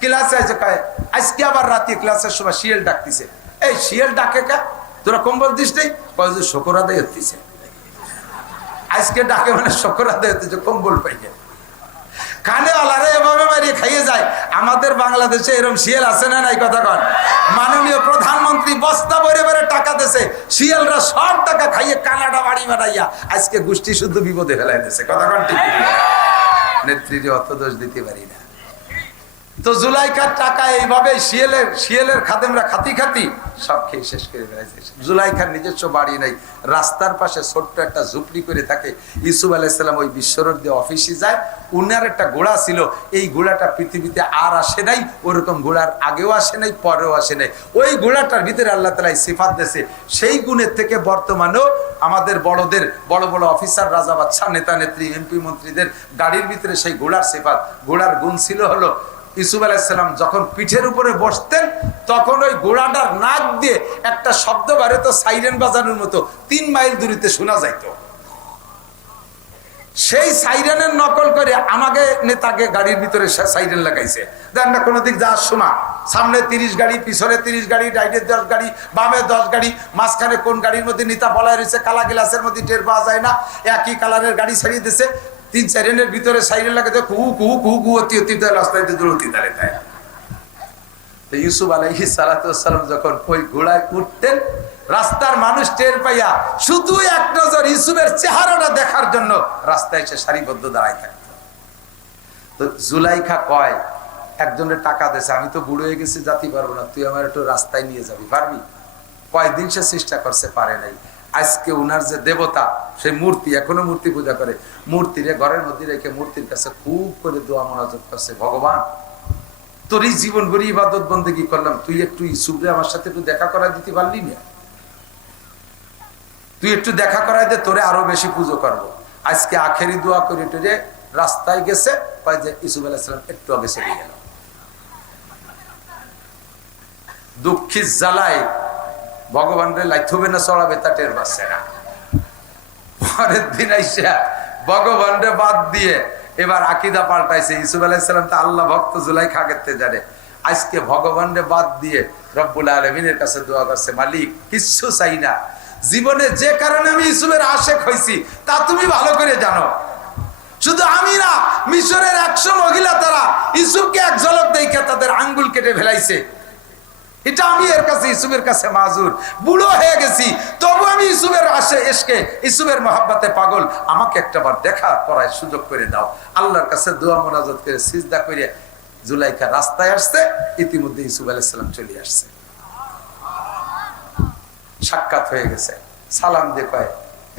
ক্লাসে আইসে কয়, আজকে আবার রাতে ক্লাসের সময় শিয়াল ডাকতেছে। এই শিয়াল ডাকে কা, তোরা কম্বল দিস নেই? কয় যে শকর আদায় হতেছে, আজকে ডাকে মানে শকর আদায় হতেছে, কম্বল পাইছে। কানেওয়ালারে এভাবে মারিয়ে খাইয়ে যায়। আমাদের বাংলাদেশে এরকম শিয়াল আছে না নাই? কথা কন। মাননীয় প্রধানমন্ত্রী বস্তা ভরে ভরে টাকা দিয়েছে, শিয়ালরা সব টাকা খাইয়ে কানাডা বাড়ি বাড়াইয়া আজকে গোষ্ঠী শুদ্ধ বিপদে ফেলাই দিয়েছে। কথা কন ঠিক? নেত্রীর অত দোষ দিতে পারি না। তো জুলাইখার টাকা এইভাবে শিয়ালের খাদেমরা খাতি খাতি সব খেয়ে শেষ করে ফেলেছে। জুলাইখার নিজস্ব বাড়ি নাই, রাস্তার পাশে ছোট্ট একটা ঝুপড়ি করে থাকে। ইউসুফ আলাইহিস সালাম ওই বিশ্বরোড দিয়ে অফিসে যায়, উনার একটা ঘোড়া ছিল, এই ঘোড়াটা পৃথিবীতে আর আসে নাই, ওরকম ঘোড়ার আগেও আসে নাই, পরেও আসে নাই। ওই ঘোড়াটার ভিতরে আল্লাহ তাআলা সিফাত দিয়েছে, সেই গুণের থেকে বর্তমানেও আমাদের বড়দের বড় বড় অফিসার, রাজা বাদশা, নেতা নেত্রী, এমপি মন্ত্রীদের গাড়ির ভিতরে সেই ঘোড়ার সিফাত। ঘোড়ার গুণ ছিল হলো, ইউসুফ আলাইহিস সালাম যখন পিঠের উপরে বসতেন তখন ওই ঘোড়াটার নাক দিয়ে একটা শব্দ বাড়ে, তো সাইরেন বাজানোর মতো 3 মাইল দূরিতে শোনা যাইতো। সেই সাইরেনের নকল করে আমাকে নেতাকে গাড়ির ভিতরে সাইরেন লাগাইছে, দেন না কোনো দিক যাওয়ার সময় সামনে 30 গাড়ি, পিছনে 30 গাড়ি, ডাইনে 10 গাড়ি, বামে 10 গাড়ি, মাঝখানে কোন গাড়ির মধ্যে নেতা বলায় রয়েছে কালা গ্লাসের মধ্যে টের পাওয়া যায় না, একই কালারের গাড়ি ছাড়িয়ে দিছে। 3 সাইরেনের ভিতরে সাইরেন লাগাতে কুহু কুহু কুহু কুহু অতি অতি রাস্তায় দৌড়তে দাঁড়ায়। তো ইউসুফ আলাইহিস সালাতু ওয়াস সালাম যখন ওই ঘোড়ায় উঠতেন, রাস্তার মানুষ টের পাইয়া শুধু এক নজর ইউসুফের চেহারাটা দেখার জন্য রাস্তায় এসে সারিবদ্ধ দাঁড়ায় থাকত। তো জুলাইখা কয়, একজনের টাকা দিয়েছে, আমি তো বুড়ো হয়ে গেছি, যাতে পারবো না, তুই আমার একটু রাস্তায় নিয়ে যাবি, পারবি? কয়দিন সে চেষ্টা করছে, পারে নাই। আজকে উনার যে দেবতা, সেই মূর্তি, এখনো মূর্তি পূজা করে, মূর্তিরে ঘরের মধ্যে রেখে মূর্তির কাছে খুব করে দোয়া মনোযোগ করছে, ভগবান তোর এই জীবন ভরি ইবাদত বন্দেগী করলাম, তুই একটু ইউসুফরে আমার সাথে একটু দেখা করাই দিতে পারলি না? তুই একটু দেখা করাই দে, তোরে আরো বেশি পুজো করবো। আজকে আখেরি দোয়া করে টোরে রাস্তায় গেছে, কয় যে ইউসুফ আলাইহিস সালাম একটু আগে চলে গেল। দুঃখীর জ্বালায় ভগবান রে লাইথবে না চড়াবে তা টের পাচ্ছে না। পরের দিন আইসা ভগবান রে বাদ দিয়ে এবার আকীদা পাল্টাইছে। ইউসুফ আলাইহিস সালাম তো আল্লাহ ভক্ত, জুলাইখা আগেতে জানে। আজকে ভগবান রে বাদ দিয়ে রব্বুল আলামিনের কাছে দোয়া করছে, মালিক কিচ্ছু চাই না, জীবনে যে কারণে আমি ইউসুফের আশেক হয়েছি তা তুমি ভালো করে জানো। শুধু আমি না, মিশরের 100 মহিলা তারা ইউসুফকে এক ঝলক দেখে তাদের আঙ্গুল কেটে ফেলাইছে। এটা আমি এর কাছে ইসুফের কাছে মাজুর, বুড়ো হয়ে গেছি, তবু আমি ইসুফের আসে এসকে ইসুফের মহাব্বতে পাগল, আমাকে একটাবার দেখা করার সুযোগ করে দাও। আল্লাহর কাছে দোয়া মোনাজাত করে সিজদা করে জুলাইখা রাস্তায় আসছে, ইতিমধ্যে ইসুফ আলাইহিস সালাম চলে আসছে। সাক্ষাৎ হয়ে গেছে, সালাম দিয়ে কয়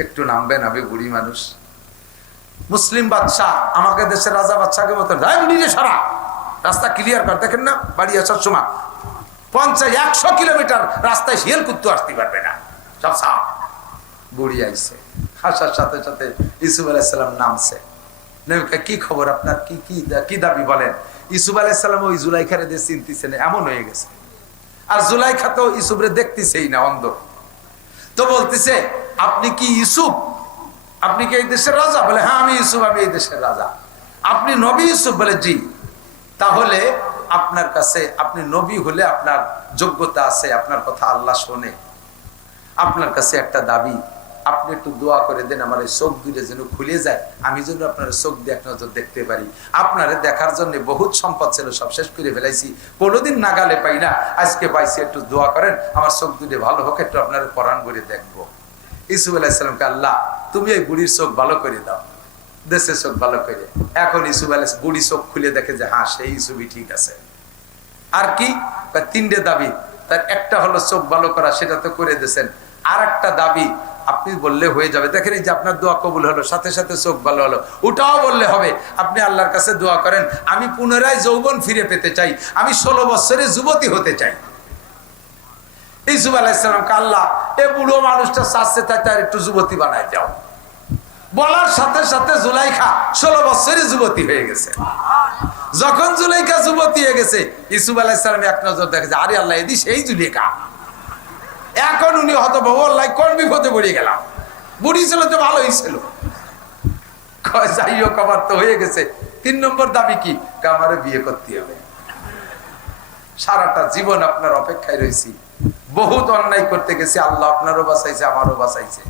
একটু নামবেন, আমি বুড়ি মানুষ। মুসলিম বাদশাহ আমাকে দেশের রাজা বাদশাকে মতো সারা রাস্তা ক্লিয়ার কর, দেখেন না বাড়ি আসার সময় 50-100 কিলোমিটার রাস্তায় শিয়াল কুত্তু আসতে পারবে না, সব সাপ। বুড়ি আইছে, আসার সাথে সাথে ইসুফ আলাইহিস সালাম নামছে। নবী কি খবর আপনার, কি কি কি দাবি বলেন। ইসুফ আলাইহিস সালাম ওই জুলাইখারে দিয়ে চিনতেছেন, এমন হয়ে গেছে। আর জুলাইখা তো ইসুফরে দেখতেছেই না, অন্ধ। তো বলতেছে আপনি কি ইসুফ, আপনি কি এই দেশের রাজা? বলে হ্যাঁ আমি ইসুফ, আমি এই দেশের রাজা। আপনি নবী ইসুফ? বলে জি। তাহলে আপনার কাছে, আপনি নবী হলে আপনার যোগ্যতা আছে, আপনার কথা আল্লাহ শোনে। আপনার কাছে একটা দাবি, আপনি একটু দোয়া করে দেন আমার এই চোখ দুটো যেন খুলে যায়, আমি যেন আপনার চোখ দিয়ে এক নজর দেখতে পারি। আপনারে দেখার জন্য বহুত সম্পদ ছিল, সব শেষ করে ফেলাইছি, কোনোদিন নাগালে পাই না, আজকে পাইছি, একটু দোয়া করেন আমার চোখ দুটো ভালো হোক, একটু আপনার পরাণ করে দেখবো। ইসুফ আলাইহিস সালামকে আল্লাহ তুমি এই বুড়ির চোখ ভালো করে দাও, দেশের চোখ ভালো করে। এখন ইসুফ আলাইহিস বুড়ি চোখ খুলে দেখে যে হ্যাঁ সেই ইসুফই ঠিক আছে। আর কি, তিনটে দাবি, তার একটা হলো চোখ ভালো করা, সেটা তো করে দিয়েছেন। আর একটা দাবি আপনি বললে হয়ে যাবে, দেখেন এই যে আপনার দোয়া কবুল হলো, সাথে সাথে চোখ ভালো হলো, ওটাও বললে হবে। আপনি আল্লাহর কাছে দোয়া করেন আমি পুনরায় যৌবন ফিরে পেতে চাই, আমি 16 বছরে যুবতী হতে চাই। ইসুফ আলাইহিস সালামকে আল্লাহ এ বুড়ো মানুষটা চাচ্ছে, তাই তার একটু যুবতী বানায় যাও। বলার সাথে সাথে জুলাইখা 16 বছরে যুবতী হয়ে গেছে। যখন জুলাইখা যুবতী হয়ে গেছে, ইসুফ আলাইহিস সালাম এক নজর দেখেছে, আরে আল্লাহ এদি সেই জুলেখা। এখন উনি হতভম্ব, আল্লাহ কোন বিপদে পড়ে গেলাম, বুড়ি ছিল তো ভালোই ছিল। যাই হোক আমার তো হয়ে গেছে। 3 নম্বর দাবি কি, আমারে বিয়ে করতে হবে। সারাটা জীবন আপনার অপেক্ষায় রয়েছি, বহুত অন্যায় করতে গেছি, আল্লাহ আপনারও বাঁচাইছে আমারও বাঁচাইছে,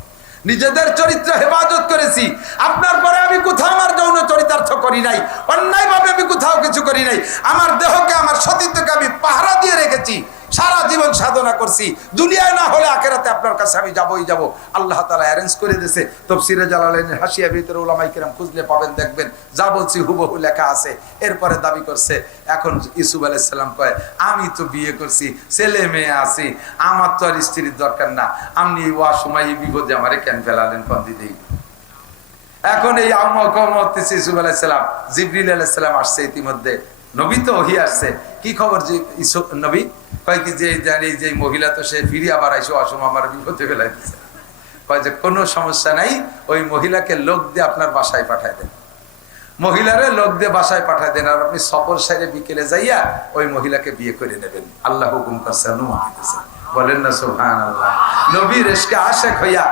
নিজেদের চরিত্র হেফাজত করেছি। আপনার পরে আমি কোথাও আমার যৌন চরিতার্থ করি নাই, অন্যায় ভাবে আমি কোথাও কিছু করি নাই। আমার দেহকে, আমার সতীত্বকে আমি পাহারা দিয়ে রেখেছি, সারা জীবন সাধনা করছি। দুনিয়ায় না হলে আখিরাতে আপনার কাছে আমি যাবই যাব। আল্লাহ তাআলা অ্যারেঞ্জ করে দিয়েছে। তাফসীরে জালালাইনের হাসিয়া ভিতরে উলামায়ে কেরাম খুঁজলে পাবেন, দেখবেন যা বলছি হুবহু লেখা আছে। এরপরে দাবি করছে, এখন ইসুফ আলাইহিস সালাম কয় আমি তো বিয়ে করছি, ছেলে মেয়ে আছি, আমার তো আর স্ত্রীর দরকার না, আপনি ওয়া সময় বিপদে আমারে কেন ফেলালেন পন্দি দেই। এখন এই ইসুফ আলাইহিস সালাম, জিবরিল আলাইহিস সালাম আসছে ইতিমধ্যে, নবী তো ওহী আসছে। কি খবর যে ইসুফ নবী? কয় কি যে জানি যে মহিলা তো সে ফিরে আবার আইসো, অসময় আমার বিপদে ফেলাই দিচ্ছে। কয় যে কোনো সমস্যা নাই, ওই মহিলাকে লোক দিয়ে আপনার বাসায় পাঠায় দেন, মহিলারে লোক দিয়ে বাসায় পাঠায় দেন, আর আপনি সফর সাইডে বিকেলে যাইয়া ওই মহিলাকে বিয়ে করে নেবেন। আল্লাহ হুকুম করছে, অনুমতি দিয়েছে। বলেন না সুবহানাল্লাহ। নবীর ইশকে আশিক হইয়া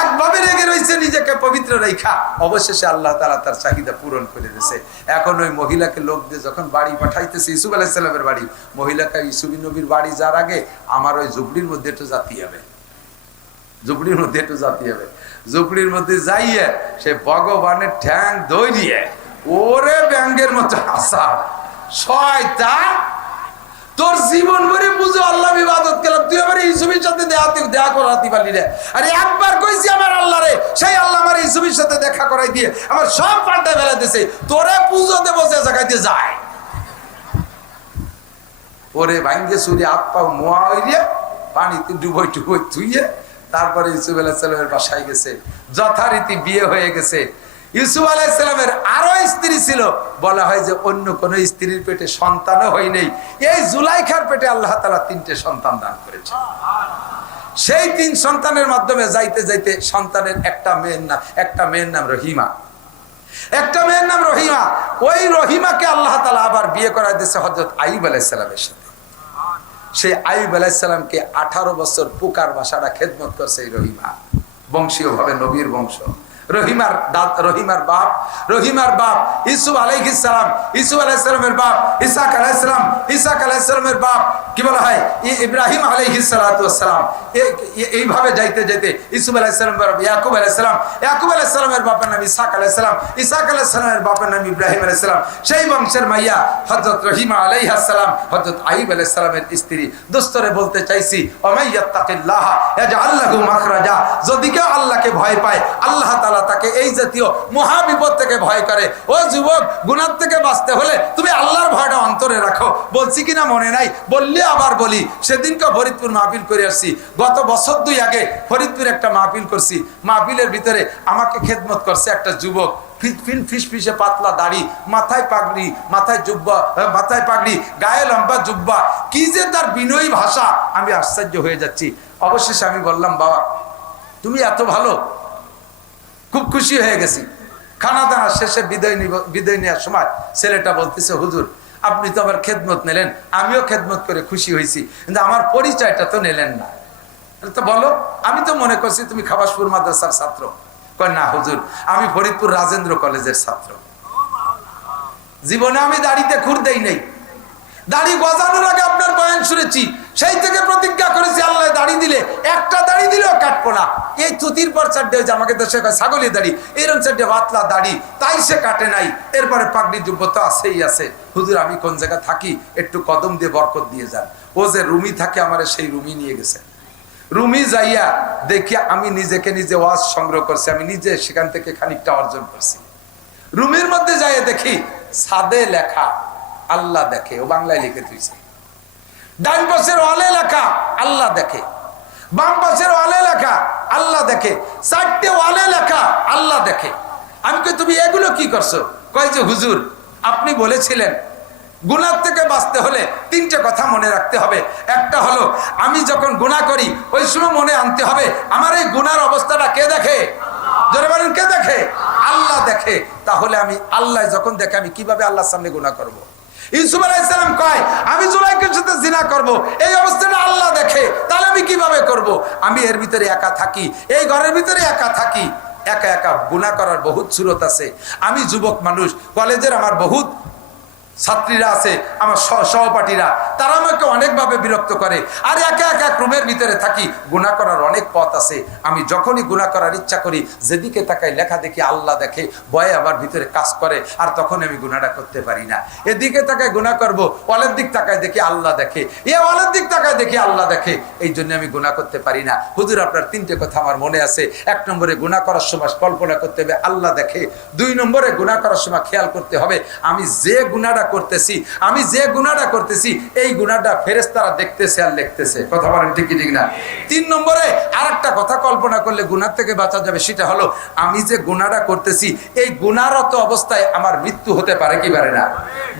একভাবে রেগে রইছে, নিজেকে পবিত্র রাইখা অবশেষে আল্লাহ তাআলা তার চাহিদা পূরণ করে দিয়েছে। এখন ওই মহিলাকে লোক দিয়ে যখন বাড়ি পাঠাইতেছে, ইসুফ আলাইহিস সালামের বাড়ি, মহিলাকে ইসুফ নবীর বাড়ি যার আগে আমার ওই ঝুপড়ির মধ্যে একটু জাতি হবে, ঝুপড়ির মধ্যে একটু জাতি হবে। ঝুপড়ির মধ্যে যাইয়ে সে ভগবানের ঠ্যাং দৌড়িয়ে ওরে ব্যাঙ্গের মতো হাসা, শয়তান তোর জীবন ভরে বুঝো আল্লাহ ইবাদত করলাম, তুই আবার ইসুফের সাথে দেখা করাতে পারলি রে। আরে একবার কইছি আমার আল্লাহ রে, সেই আল্লাহ আমার ইসুফের সাথে দেখা করাই দিয়ে আমার সব পাল্টা ফেলে দিয়েছে, তোরে পুজো দেবো যে জায়গাতে যায়। ওরে ভাঙ্গে সুরে হাত পা মোয়া হইলে পানিতে ডুবই টুবই ধুইয়ে তারপরে ইসুফ আলাইহিস সালামের বাসায় গেছে, যথারীতি বিয়ে হয়ে গেছে। ইউসুফ আলাইহিস সালামের আরো স্ত্রী ছিল, বলা হয় যে অন্য কোন স্ত্রীর পেটে সন্তানও হয় নাই, এই জুলাইখার পেটে আল্লাহ তাআলা 3টে সন্তান দান করেছে। সেই 3 সন্তানের মাধ্যমে যাইতে যাইতে সন্তানের একটা মেয়ের নাম রহিমা, একটা মেয়ের নাম রহিমা। ওই রহিমাকে আল্লাহ তাআলা আবার বিয়ে করায় দিয়েছে হযরত আইয়ুব আলাইহিস সালামের সাথে। সেই আইয়ুব আলাইহিস সালামকে 18 বছর পুকার বাসাটা খেদমত করছে এই রহিমা, বংশীয়ভাবে নবীর বংশ। রহিমার বাপ ইসুফ আলাইহিস সালাম, ইসুফ আলাইহিস সালামের বাপ ইসাক আলাইহিস সালাম, ইসাক আলাইহিস সালামের বাপ কি বলা হয় ইব্রাহিম আলাইহিস সালাতু ওয়াস সালাম। এইভাবে যাইতে যাইতে ইসুফ আলাইহিস সালামের বাপ ইয়াকুব আলাইহিস সালাম, ইয়াকুব আলাইহিস সালামের বাপের নাম ইসাক আলাইহিস সালাম, ইসাক আলাইহিস সালামের বাপের নাম ইব্রাহিম আলাইহিস সালাম। সেই বংশের মাইয়া হযরত রহিমা আলাইহিস সালাম, হযরত আইয়ুব আলাইহিস সালামের স্ত্রী। দোস্তরে বলতে চাইছি ওমাইয়াত্তাকিল্লাহ ইয়াজআল লাহু মাখরাজা, যদি কেউ আল্লাহকে ভয় পায় আল্লাহ তাআলা তাকে এই জাতীয় মহা বিপদ থেকে ভয় করে। ও যুবক, গুনাহ থেকে বাঁচতে হলে তুমি আল্লাহর ভয়টা অন্তরে রাখো। বলছি কিনা মনে নাই, বললে আবার বলি। সেদিনকে ফরিদপুর মাহফিল করে আসছি, গত বছর 2 আগে ফরিদপুর একটা মাহফিল করছি। মাহফিলের ভিতরে আমাকে খেদমত করছে একটা যুবক, ফিসফিসে পাতলা দাড়ি, মাথায় পাগড়ি, মাথায় পাগড়ি, গায়ে লম্বা জুব্বা, কি যে তার বিনয়ী ভাষা, আমি আশ্চর্য হয়ে যাচ্ছি। অবশেষে আমি বললাম, বাবা তুমি এত ভালো, খুব খুশি হয়ে গেছি। খানা দানা শেষে বিদায় নেওয়ার সময় ছেলেটা বলতেছে, হুজুর আপনি তো আমার খেদমত নিলেন, আমিও খেদমত করে খুশি হয়েছি, কিন্তু আমার পরিচয়টা তো নিলেন না। তো বলো, আমি তো মনে করছি তুমি খাবাসপুর মাদ্রাসার ছাত্র। কয় না হুজুর, আমি ফরিদপুর রাজেন্দ্র কলেজের ছাত্র। জীবনে আমি দাড়িতে খুর দেই নাই। দাড়ি গজানোর আগে আপনার বয়ান শুনেছি, সেই থেকে প্রতিজ্ঞা করেছি আল্লাহ দাড়ি দিলে, একটা দাড়ি দিলেও কাটবো না। এই তুতির পর চারটে হয়েছে, আমাকে দেশে ছাগলি দাড়ি, এরকম চারটে পাতলা দাড়ি, তাই সে কাটে নাই। এরপরে পাগড়ি যুব্য তো আছেই আছে। হুজুর আমি কোন জায়গায় থাকি, একটু কদম দিয়ে বরকত দিয়ে যান। ও যে রুমি থাকে, আমার সেই রুমি নিয়ে গেছে। রুমি যাইয়া দেখি আমি নিজেকে নিজে ওয়াজ সংগ্রহ করছি, আমি নিজে সেখান থেকে খানিকটা অর্জন করছি। রুমির মধ্যে যাইয়া দেখি সাদে লেখা আল্লাহ দেখে, ও বাংলায় লিখে দিয়েছে। ডান পাশের ওয়ালে লেখা আল্লাহ দেখে, বাম পাশের ওয়ালে লেখা আল্লাহ দেখে, 4টে ওয়ালে লেখা আল্লাহ দেখে। আমি কই তুমি এগুলো কি করছো? কয় যে হুজুর আপনি বলেছিলেন গুনাহ থেকে বাঁচতে হলে 3টে কথা মনে রাখতে হবে। একটা হলো আমি যখন গুনাহ করি ওই সময় মনে আনতে হবে আমার এই গুনার অবস্থাটা কে দেখে? জোরে বলেন কে দেখে? আল্লাহ দেখে। তাহলে আমি আল্লাহ যখন দেখে আমি কিভাবে আল্লাহর সামনে গুনাহ করব? ইউসুফ আলাইহিস সালাম কয় আমি জুলাইখার সাথে জিনা করব, এই অবস্থাটা আল্লাহ দেখে, তাহলে আমি কিভাবে করব? আমি এর ভিতরে একা থাকি, এই ঘরের ভিতরে একা থাকি, একা একা গুনাহ করার বহুত সুরত আছে। আমি যুবক মানুষ, কলেজের আমার বহুত ছাত্রীরা আছে, আমার সহপাঠীরা, তারা আমাকে অনেকভাবে বিরক্ত করে। আর একা একা রুমের ভিতরে থাকি, গুনাহ করার অনেক পথ আছে। আমি যখনই গুনাহ করার ইচ্ছা করি, যেদিকে তাকাই লেখা দেখি আল্লাহ দেখে, ভয়ে আমার ভিতরে কাজ করে, আর তখন আমি গুনাহটা করতে পারি না। এদিকে তাকাই গুনাহ করব, ওয়ালের দিক তাকাই দেখি আল্লাহ দেখে, ওয়ালের দিক তাকাই দেখি আল্লাহ দেখে, এই জন্য আমি গুনাহ করতে পারি না। হুজুর আপনার 3টে কথা আমার মনে আছে। 1 নম্বরে গুনাহ করার সময় কল্পনা করতে হবে আল্লাহ দেখে। 2 নম্বরে গুনাহ করার সময় খেয়াল করতে হবে আমি যে গুনাহটা করতেছি, এই গুনাহটা ফেরেশতারা দেখতেছে আর লিখতেছে। কথা বলেন ঠিক কি ঠিক না? 3 নম্বরে আরেকটা কথা কল্পনা করলে গুনাহ থেকে বাঁচা যাবে, সেটা হলো আমি যে গুনাহটা করতেছি এই গুনাহরত অবস্থায় আমার মৃত্যু হতে পারে কি পারে না?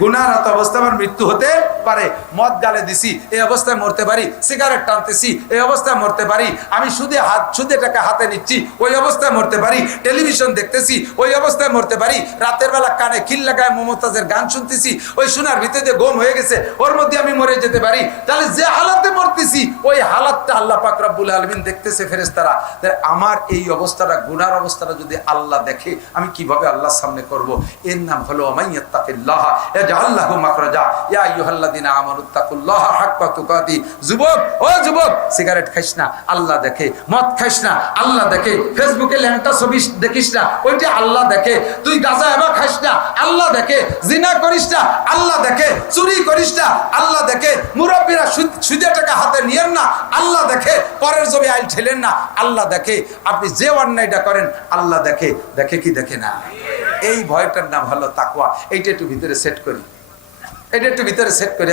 গুনাহরত অবস্থায় আমার মৃত্যু হতে পারে। মদ গালে দিছি, এই অবস্থায় মরতে পারি। সিগারেট টানতেছি, এই অবস্থায় মরতে পারি। আমি সুদে টাকা হাতে নিচ্ছি, ওই অবস্থায় মরতে পারি। টেলিভিশন দেখতেছি, ওই অবস্থায় মরতে পারি। রাতের বেলা কানে খিল লাগায় মমতাজের গান শুনতেছি, ওই শোনার ভিতরে যে গম হয়ে গেছে, ওর মধ্যে আমি মরে যেতে পারি। তাহলে যে হালাতে মরতেছি ওই হালাতটা আল্লাহ পাক রব্বুল আলামিন দেখতেছে, ফেরেশতারা। তাহলে আমার এই অবস্থাটা, গুনার অবস্থাটা যদি আল্লাহ দেখে, আমি কিভাবে আল্লাহর সামনে করব? এর নাম হলো মাইয়াত্তাকিল্লাহ ইয়াজআল লাহু মাখরাজা ইয়া আইয়ুহাল্লাযিনা আমানুত্তাকুল্লাহা হাক্কা তুকাতি। যুবক, ও যুবক, সিগারেট খাইস না, আল্লাহ দেখে। মদ খাইস না, আল্লাহ দেখে। ফেসবুকে ল্যাংটা ছবি দেখিস না, ওইটা আল্লাহ দেখে। তুই গাঁজা এবা খাইস না, আল্লাহ দেখে। জিনা করিস না, আল্লাহ দেখে। চুরি করিস না, আল্লাহ দেখে। মুরব্বীরা সুদে টাকা হাতে নিয়েন না, আল্লাহ দেখে। পরের জমি আইল ঠেলেন না, আল্লাহ দেখে। আপনি যে অন্যায়টা করেন আল্লাহ দেখে। দেখে কি দেখে না? এই ভয়টার নাম হলো তাকওয়া। এইটা একটু ভিতরে সেট করি,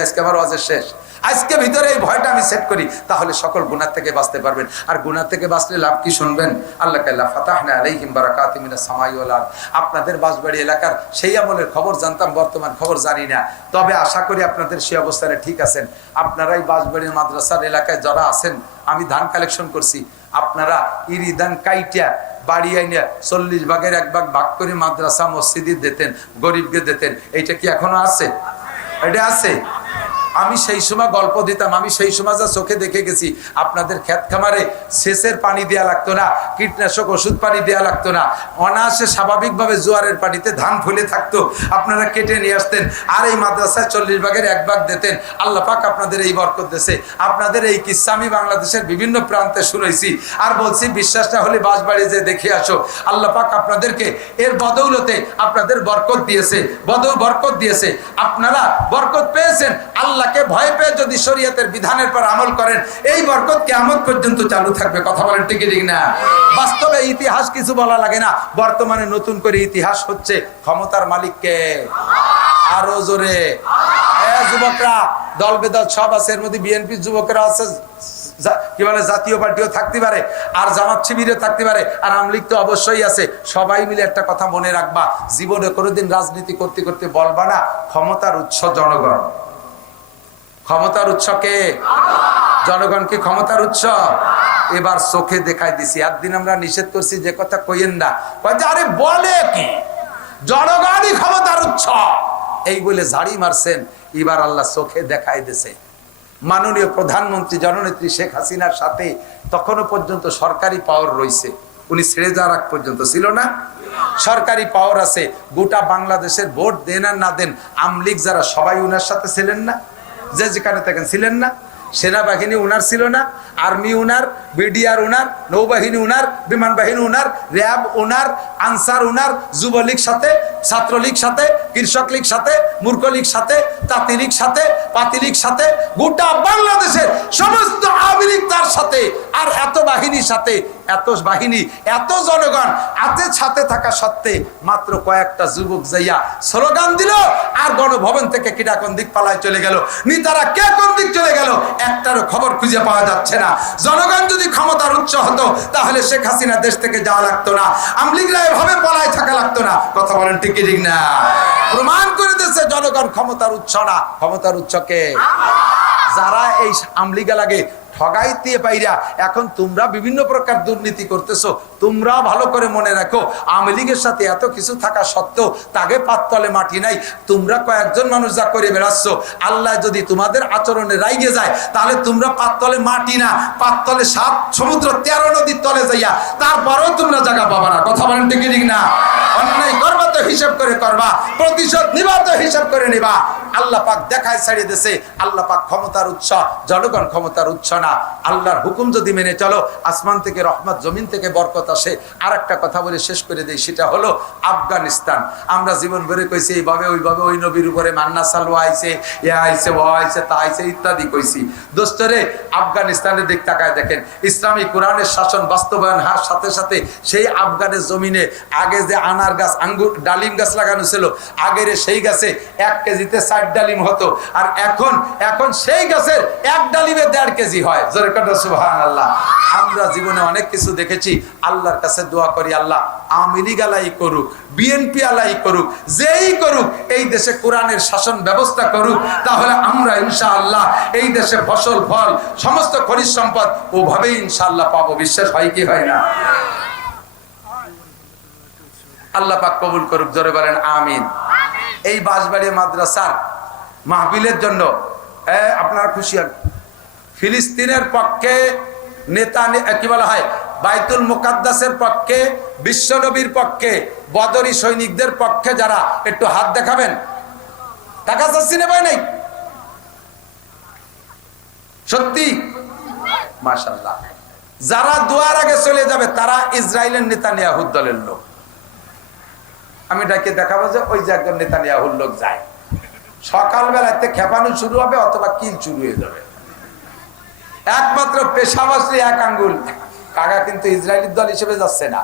আজকে আমার ওয়াজের শেষ। আজকে ভিতরে এই ভয়টা আমি সেট করি, তাহলে সকল গুনাহ থেকে বাঁচতে পারবেন। আর গুনাহ থেকে বাঁচলে লাভ কি শুনবেন? আল্লাহ কাল্লা ফাতাহনা আলাইহিম বারাকাতিম মিনাস সামাই ওয়াল আরদ। আপনাদের বাঁশবাড়ি এলাকার সেই আমলের খবর জানতাম, বর্তমান খবর জানি না। তবে আশা করি আপনাদের সেই অবস্থানে ঠিক আছেন। আপনারাই বাঁশবাড়ির মাদ্রাসার এলাকায় যারা আছেন, আমি ধান কালেকশন করছি, আপনারা ইরি ধান কাইটা বাড়ি আইনা 40 ভাগের 1 ভাগ ভাগ করে মাদ্রাসা মসজিদে দিতেন, গরিবকে দিতেন। এইটা কি এখনো আছে? এটা আছে। আমি সেই সময় গল্প দিতাম, আমি সেই সময় যা চোখে দেখে গেছি, আপনাদের ক্ষেত খামারে সেচের পানি দেওয়া লাগতো না, কীটনাশক ওষুধ পানি দেওয়া লাগতো না, অনায়াসে স্বাভাবিকভাবে জোয়ারের পানিতে ধান ফুলে থাকতো, আপনারা কেটে নিয়ে আসতেন, আর এই মাদ্রাসায় 40 ভাগের 1 ভাগ দিতেন। আল্লাহ পাক আপনাদের এই বরকত দিয়েছে। আপনাদের এই কিস্সা আমি বাংলাদেশের বিভিন্ন প্রান্তে শুনেছি, আর বলছি বিশ্বাস না হলে বাঁশবাড়ি যে দেখে আসো। আল্লাহ পাক আপনাদেরকে এর বদৌলতে আপনাদের বরকত দিয়েছে, বরকত দিয়েছে, আপনারা বরকত পেয়েছেন। আল্লাহকে ভয় পেয়ে যদি শরীয়তের বিধানের পর আমল করেন, এই বরকত কিয়ামত পর্যন্ত চালু থাকবে। কথা বলেন ঠিক ঠিক না? বাস্তবে ইতিহাস কিছু বলা লাগে না, বর্তমানে নতুন করে ইতিহাস হচ্ছে। ক্ষমতার মালিককে আরো জোরে যুবকরা দল বেদল সব আছে, এর মধ্যে বিএনপি যুবকরা আছে, কি বলে জাতীয় পার্টিও থাকতে পারে, আর জামাত শিবিরও থাকতে পারে, আর আওয়ামী লীগ তো অবশ্যই আছে। সবাই মিলে একটা কথা মনে রাখবা, জীবনে কোনোদিন রাজনীতি করতে করতে বলবা না ক্ষমতার উৎস জনগণ। ক্ষমতার উৎস কে? জনগণ কি ক্ষমতার উৎস? এবার চোখে দেখাই দিছি। একদিন আমরা নিষেধ করছি যে কথা কইেন না, আরে বলে কি জনগণই ক্ষমতার উৎস, এই বলে ঝাড়ি মারছেন। এবার আল্লাহ চোখে দেখাই দিছে। মাননীয় প্রধানমন্ত্রী জননেত্রী শেখ হাসিনার সাথে তখনও পর্যন্ত সরকারি পাওয়ার রয়েছে, উনি ছেড়ে যাওয়ার আগ পর্যন্ত ছিল না, সরকারি পাওয়ার আছে। গোটা বাংলাদেশের ভোট দেন আর না দেন, আওয়ামী লীগ যারা সবাই উনার সাথে ছিলেন না, যে যেখানে থাকেন ছিলেন না। সেনাবাহিনী উনার ছিল না, আর্মি উনার, বিডিআর উনার, নৌবাহিনী উনার, বিমান বাহিনী উনার, র্যাব উনার, আনসার উনার, যুবলীগ সাথে, ছাত্রলীগ সাথে, কৃষক লীগ সাথে, মূর্খ লীগ সাথে, তাঁতি লীগ সাথে, পাতি লীগ সাথে, গোটা বাংলাদেশের সমস্ত আওয়ামী লীগ তার সাথে। আর এত বাহিনীর সাথে, এত বাহিনী, এত জনগণ হাতে ছাতে থাকা সত্ত্বে মাত্র কয়েকটা যুবক যাইয়া স্লোগান দিল, আর গণভবন থেকে কিনা কোন দিক পালায় চলে গেল, নেতারা কে কোন দিক চলে গেল, একটারও খবর খুঁজে পাওয়া যাচ্ছে না। জনগণ যদি ক্ষমতার উৎস হতো, তাহলে শেখ হাসিনা দেশ থেকে যাওয়া লাগতো না, আওয়ামী লীগরা এভাবে পলায় থাকা লাগতো না। কথা বলেন ঠিক ঠিক না? প্রমাণ করে দিচ্ছে জনগণ ক্ষমতার উৎস না। ক্ষমতার উৎসকে যারা এই আওয়ামী লীগ লাগে ঠগাইতে পাইরা এখন তোমরা বিভিন্ন প্রকার দুর্নীতি করতেছো, তোমরা ভালো করে মনে রাখো, আওয়ামী লীগের সাথে এত কিছু থাকা সত্ত্বেও তাকে পাততলে মাটি নাই। তোমরা কয়েকজন মানুষ যা করে বেড়াচ্ছ, আল্লাহ যদি তোমাদের আচরণে রাইগে যায়, তাহলে তোমরা পাততলে মাটি না, পাততলে 7 সমুদ্র 13 নদীর তলে যাইয়া তারপরেও তোমরা জায়গা পাবা না। কথা বলেন ঠিক ঠিক না? অন্যায় করবা তো হিসাব করে করবা, প্রতিশোধ নিবা তো হিসাব করে নিবা। আল্লাহ পাক দেখায় ছাড়িয়ে দিয়েছে, আল্লাহ পাক ক্ষমতার উৎস, জনগণ ক্ষমতার উৎস না। আল্লাহর হুকুম যদি মেনে চলো, আসমান থেকে রহমত, জমিন থেকে বরকত আসে। আর একটা কথা বলে শেষ করে দেই, সেটা হলো আফগানিস্তান। আমরা জীবন ভরে কইছি এইভাবে ওইভাবে, ওই নবীর উপরে মান্না সালু আইছে, এ আইছে, ও আইছে, তা আইছে ইত্যাদি কইছি। দোস্তরে আফগানিস্তানের দিক তাকায় দেখেন, ইসলামী কোরআনের শাসন বাস্তবায়ন হওয়ার সাথে সাথে সেই আফগানের জমিনে আগে যে আনার গাছ, আঙ্গুর, ডালিম গাছ লাগানো ছিল, আগের সেই গাছে 1 কেজিতে 4 ডালিম হতো, আর এখন সেই গাছের 1 ডালিমে 1.5 কেজি হয়। জোরে কথা সুবহানাল্লাহ। আমরা জীবনে অনেক কিছু দেখেছি। আল্লাহর কাছে দোয়া করি, আল্লাহ আওয়ামী লীগ আলাই করুক, বিএনপি আলাই করুক, যেই করুক, এই দেশে কোরআনের শাসন ব্যবস্থা করুক, তাহলে আমরা ইনশাআল্লাহ এই দেশে ফসল, ফল, সমস্ত খনিজ সম্পদ ওভাবেই ইনশাআল্লাহ পাবো। বিশ্বাস হয় কি হয় না? আল্লাহ পাক কবুল করুক। জোরে বলেন আমিন। এই বাঁশবাড়ি মাদ্রাসার মাহফিলের জন্য আপনারা খুশি হন। ফিলিস্তিনের পক্ষে নেতা, কি বলা হয়, বাইতুল মুকাদ্দাসের পক্ষে, বিশ্বনবীর পক্ষে, বদরি সৈনিকদের পক্ষে যারা, একটু হাত দেখাবেন। টাকা চাচ্ছি না ভাই, নাই সত্যি মাশাআল্লাহ। যারা দুয়ার আগে চলে যাবে তারা ইসরায়েলের নেতানিয়াহুর দলের লোক। আমি ডাকে দেখাবো যে ওই যে একজন নেতানিয়াহুর লোক যায়, সকালবেলাতে খেপানো শুরু হবে অথবা কিল শুরু হয়ে যাবে। একমাত্র পেশাব আসলে 1 আঙ্গুল। কাকা কিন্তু ইসরায়েলের দল হিসেবে যাচ্ছে না,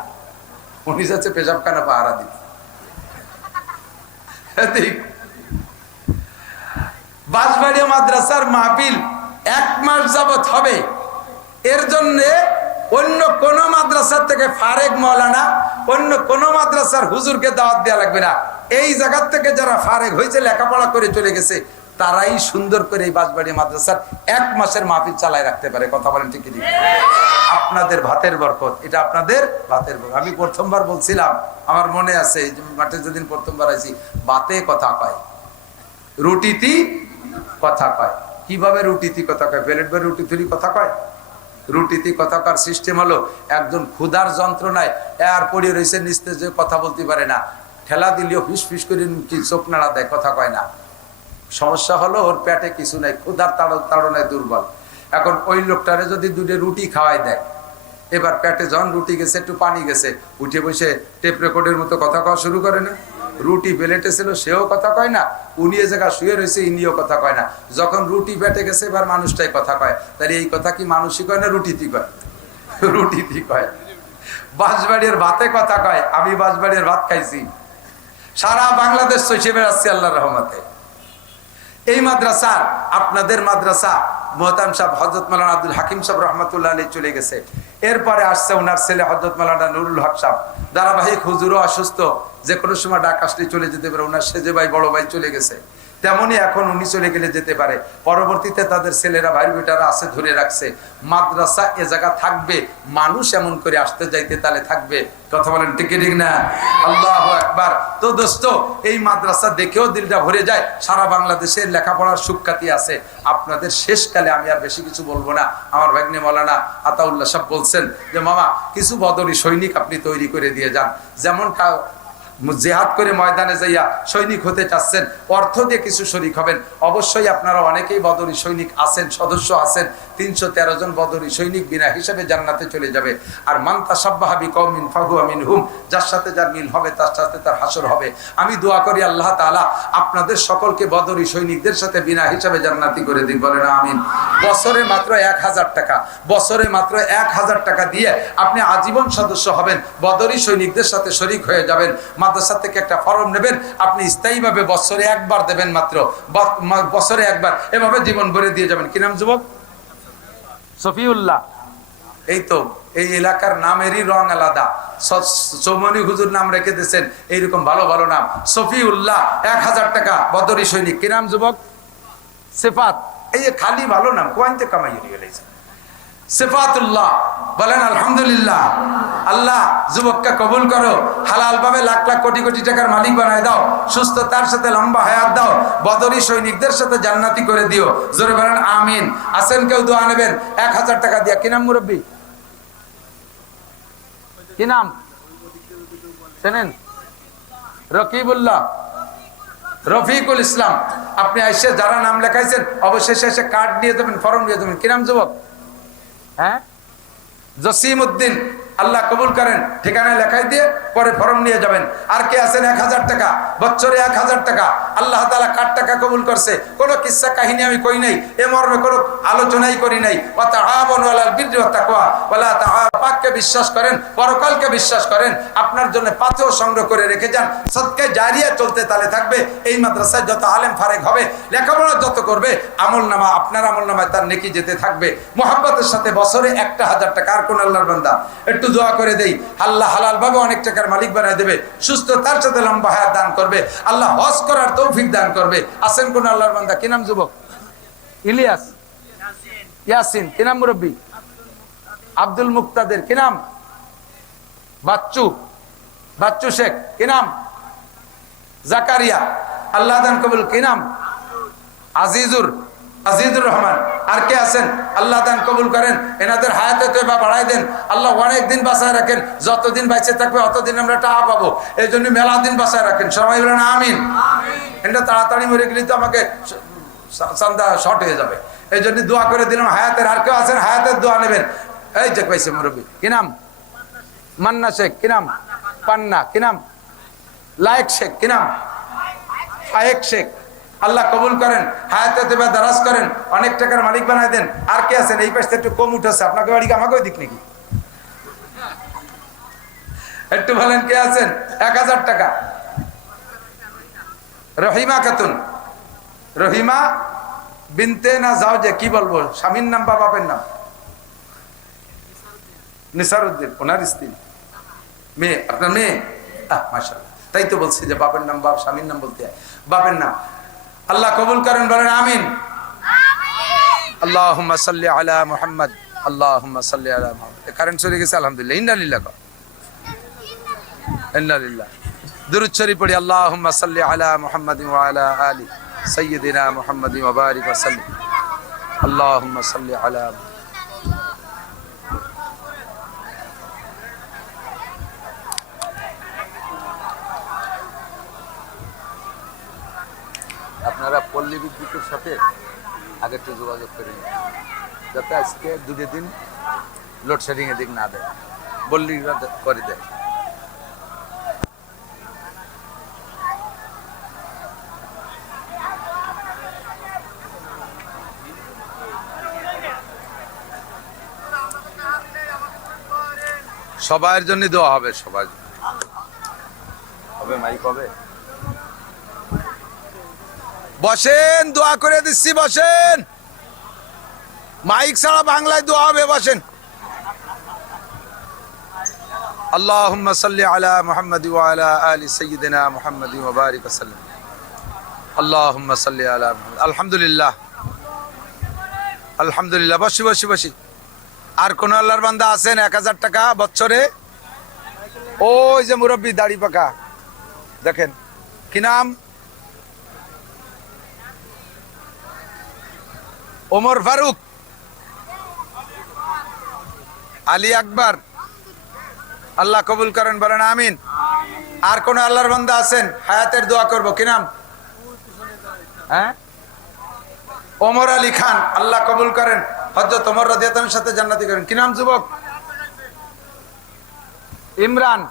উনি যাচ্ছে পেশাবখানা পাহারা দিতে। বাঁশবাড়ি মাদ্রাসার মাহফিল 1 মাস যাবত হবে। এর জন্য অন্য কোন মাদ্রাসার থেকে ফারেক মৌলানা, অন্য কোন মাদ্রাসার হুজুরকে দাওয়াত দেওয়া লাগবে না। এই জায়গা থেকে যারা ফারেক হয়েছে, লেখাপড়া করে চলে গেছে, তারাই সুন্দর করে এই বাঁশবাড়ি মাদ্রাসার 1 মাসের মাহফিল চালায় রাখতে পারে। কথা বলেন ঠিক ঠিক? আপনাদের ভাতের বরকত, এটা আপনাদের ভাতের বরকত। আমি প্রথমবার বলছিলাম, আমার মনে আছে, মাঠে যেদিন প্রথমবার আইছি, বাতে কথা কয়, রুটিতি কথা কয়। কিভাবে রুটিতে কথা কয়? প্লেট ভরে রুটি তৈরি কথা কয়? রুটিতে কথা কর সিস্টেম হলো একজন ক্ষুধার যন্ত্রণায় আর পড়ে রয়েছে নিস্তেজ, যে কথা বলতে পারে না, ঠেলা দিলেও ফিস ফিস করে কি চোখ নাড়া দেয়, কথা কয় না। সমস্যা হলো ওর পেটে কিছু নাই, ক্ষুধার তাড়নায় দুর্বল। এখন ওই লোকটারে যদি দুটো রুটি খাওয়াই দেয়, এবার পেটে যখন রুটি গেছে, একটু পানি গেছে, উঠে বসে টেপ রেকর্ডের মতো কথা কওয়া শুরু করে না। রুটি প্লেটে ছিল, সেও কথা কয় না, উনি এ জায়গা শুয়ে রয়েছে, ইনিও কথা কয় না। যখন রুটি পেটে গেছে, এবার মানুষটাই কথা কয়। তাহলে এই কথা কি মানুষই কয় না রুটিতে কয়? রুটিতে কয়। বাঁশবাড়ির ভাতে কথা কয়। আমি বাঁশবাড়ির ভাত খাইছি, সারা বাংলাদেশ চষে বেড়াচ্ছি আল্লাহর রহমতে। এই মাদ্রাসা, আপনাদের মাদ্রাসা, মোহতাম সাহেব হযরত মাওলানা আব্দুল হাকিম সাহেব রহমতুল্লাহ আলাইহি চলে গেছে। এরপরে আসছে ওনার ছেলে হযরত মাওলানা নুরুল হক সাহেব। ধারাবাহিক হুজুরও অসুস্থ, যে কোনো সময় ডাক আসলে চলে যেতে পারে। ওনার সেজে ভাই, বড় ভাই চলে গেছে, তেমনি এখন উনি চলে গেলে যেতে পারে। পরবর্তীতে তাদের ছেলেরা, ভাই বেটারা আছে, ধরে রাখছে মাদ্রাসা এ জায়গা থাকবে, মানুষ এমন করে আসতে যাইতে তাহলে থাকবে। কথা বলেন ঠিক ঠিক না? আল্লাহু আকবার। তো দোস্ত, এই মাদ্রাসা দেখেও দিলটা ভরে যায়। সারা বাংলাদেশের লেখাপড়ার সুখ্যাতি আছে। আপনাদের শেষকালে আমি আর বেশি কিছু বলবো না। আমার ভাগ্নে মাওলানা আতাউল্লাহ সাহেব বলছেন যে মামা, কিছু বদরি সৈনিক আপনি তৈরি করে দিয়ে যান। যেমন জেহাদ করে ময়দানে যাইয়া সৈনিক হতে চাচ্ছেন, অর্থ দিয়ে কিছু শরিক হবেন। অবশ্যই আপনারা অনেকেই বদরি সৈনিক আছেন, সদস্য আছেন। 313 জন বদরি সৈনিক বিনা হিসাবে জান্নাতে চলে যাবে। আর মান তাশাব্বাহা বিকওমিন ফাহুয়া মিনহুম, যার সাথে যার মিল হবে তার সাথে তার হাসর হবে। আমি দোয়া করি আল্লাহ তাআলা আপনাদের সকলকে বদরি সৈনিকদের সাথে বিনা হিসাবে জান্নাতি করে দিন, বলেন আমিন। বছরে মাত্র 1000 টাকা, বছরে মাত্র 1000 টাকা দিয়ে আপনি আজীবন সদস্য হবেন, বদরি সৈনিকদের সাথে শরিক হয়ে যাবেন। মাদ্রাসা থেকে একটা ফরম নেবেন, আপনি স্থায়ীভাবে বছরে একবার দেবেন, মাত্র বছরে একবার, এভাবে জীবন ভরে দিয়ে যাবেন। কি নাম যুবক? সফিউল্লাহ। এই তো, এই এলাকার নামেরই রং আলাদা। চৌমনি হুজুর নাম রেখে দিয়েছেন এইরকম ভালো ভালো নাম। সফিউল্লাহ, 1000 টাকা বদরি সৈনিক। কি নাম যুবক? সিফাত। এই যে খালি ভালো নাম, কোয়াইতে কামাই গেলেছে। সিফাতুল্লাহ, বলেন আলহামদুলিল্লাহ। আল্লাহ যুবককে কবুল করো, হালাল ভাবে লাখ লাখ কোটি কোটি টাকার মালিক বানায় দাও, সুস্থতার সাথে লম্বা হায়াত দাও, বদরি সৈনিকদের সাথে জান্নাতি করে দিও। জোরে বলেন আমিন। আছেন কেউ দোয়া নেবেন 1000 টাকা দিয়া? কি নাম মুরব্বী? কি নাম চেনেন? রকিবুল্লাহ, রফিকুল ইসলাম। আপনি এসে যারা নাম লেখাইছেন অবশেষে এসে কার্ড নিয়ে দেবেন, ফর্ম নিয়ে দেবেন। কি নাম যুবক? হ্যাঁ, জসিম উদ্দিন। আল্লাহ কবুল করেন, ঠিকানা লেখাই দিয়ে পরে ফর্ম নিয়ে যাবেন। আর কে আছেন? 1000 টাকা, বছরে 1000 টাকা। আল্লাহ তাআলা কার টাকা কবুল করছে? কোনো কিসসা কাহিনী আমি কই নাই, এ মর্মে কোনো আলোচনাই করি নাই। ওয়া তাআওয়ানু আলাল বিররি ওয়াত তাকওয়া ওয়ালা তাআওয়ানু, পাককে বিশ্বাস করেন, পরকালকে বিশ্বাস করেন, আপনার জন্য পাথেও সংগ্রহ করে রেখে যান। সদকায়ে জারিয়া চলতে তালে থাকবে। এই মাদ্রাসায় যত আলেম ফারেক হবে, লেখাপড়া যত করবে, আমলনামা, আপনার আমলনামায় তার নেকি যেতে থাকবে। মুহাব্বতের সাথে বছরে 1000 টাকা। আর কোন আল্লাহর বান্দা একটু দোয়া করে দেই, আল্লাহ হালাল ভাবে অনেক টাকার মালিক বানায় দেবে, সুস্থ তার সাথে লম্বা হায়াত দান করবে, আল্লাহ হজ করার তৌফিক দান করবে। আছেন কোন আল্লাহর বান্দা? কি নাম যুবক? ইলিয়াস, ইয়াসিন। কি নাম মুরব্বী? আব্দুল মুক্তাদের। কি নাম? বাচ্চু, বাচ্চু শেখ। কি নাম? জাকারিয়া। আল্লাহ দান কবুল। কি নাম? আজিজুর, আজিজুর রহমান। আর কে আছেন? আল্লাহ দান কবুল করেন, এনাদের হায়াতে তয়বা বাড়াই দেন, আল্লাহ অনেক দিন বাঁচায় রাখেন। যতদিন বেঁচে থাকবে অতদিন আমরা টাকা পাবো, এই জন্য মেলা দিন বাঁচায় রাখেন। সবাই বলেন আমিন। এটা তাড়াতাড়ি মরে গেলে তো আমাকে চান্দা শর্ট হয়ে যাবে, এই জন্য দোয়া করে দিলাম হায়াতের। আর কেউ আছেন হায়াতের দোয়া নেবেন? এই যে পাইছে মুরব্বী। কি নাম? মান্না শেখ। কি নাম? পান্না। কি নাম? লায়েক শেখ। কি নাম? ফায়েক শেখ। আল্লাহ কবুল করেন, হায়াতে তয়বা দারাজ করেন, অনেক টাকার মালিক বানায় দেন। আর কে আছেন? এই পাশে একটু কম উঠেছে, আপনাকে বাড়ি আমাকেও দিক নাকি? একটু বলেন কে আছেন? 1000 টাকা। রহিমা খাতুন। রহিমা বিনতে না যাও, যে কি বলবো, স্বামীর নাম বা বাপের নাম? নিসারউদ্দিন, ওনার স্ত্রী, মেয়ে। আপনার মেয়ে? মাশাআল্লাহ। তাই তো বলছি যে বাপের নাম, বাপ স্বামীর নাম বলতে হয়, বাপের নাম। আল্লাহ কবুল করেন, বলেন আমিন। আল্লাহুম্মা সাল্লি আলা মুহাম্মদ, আল্লাহুম্মা সাল্লি আলা মুহাম্মদ। কারেন্ট চলে গেছে, আলহামদুলিল্লাহ। ইন্না লিল্লাহ, ইন্না লিল্লাহ। দুরূদ শরীফ পড়ি। আল্লাহুম্মা সাল্লি আলা মুহাম্মাদিন ওয়া আলা আলি সাইয়্যিদিনা মুহাম্মাদিন ওয়া বারিক ওয়া সাল্লিম। আল্লাহুম্মা সাল্লি আলা। আপনারা পল্লী বিদ্যুতের সাথে আগে একটু যোগাযোগ করে নিন, যাতে আজকে দুটো দিন লোডশেডিং এদিক না দেয়, পল্লী করে দেয়। সবার জন্য দোয়া হবে, সবার জন্য হবে। মাইক হবে, বসেন, দোয়া করে দিচ্ছি, বসেন। মাইক ছাড়া বাংলায় দোয়া হবে, বসেন। আল্লাহুম্মা সাল্লি আলা মুহাম্মাদ ওয়া আলা আলি সাইয়্যিদিনা মুহাম্মাদ ওয়া বারিক ওয়া সাল্লিম। আল্লাহুম্মা সাল্লি আলা মুহাম্মাদ। আলহামদুলিল্লাহ, আলহামদুলিল্লাহ। বসি বসি বসি। আর কোন আল্লাহর বান্দা আছেন 1000 টাকা বছরে? ওই যে মুরব্বী দাড়ি পাকা, দেখেন কি নাম? ওমর ফারুক, আলী আকবর। আল্লাহ কবুল করেন, বলেন আমিন। আর কোন আল্লাহর বান্দা আছেন? হায়াতের দোয়া করব, কি নাম? হ্যাঁ, ওমর আলী খান। আল্লাহ কবুল করেন, হযরত ওমর রাদিয়াল্লাহু আনহুর সাথে জান্নাতি করেন। কি নাম যুবক? ইমরান।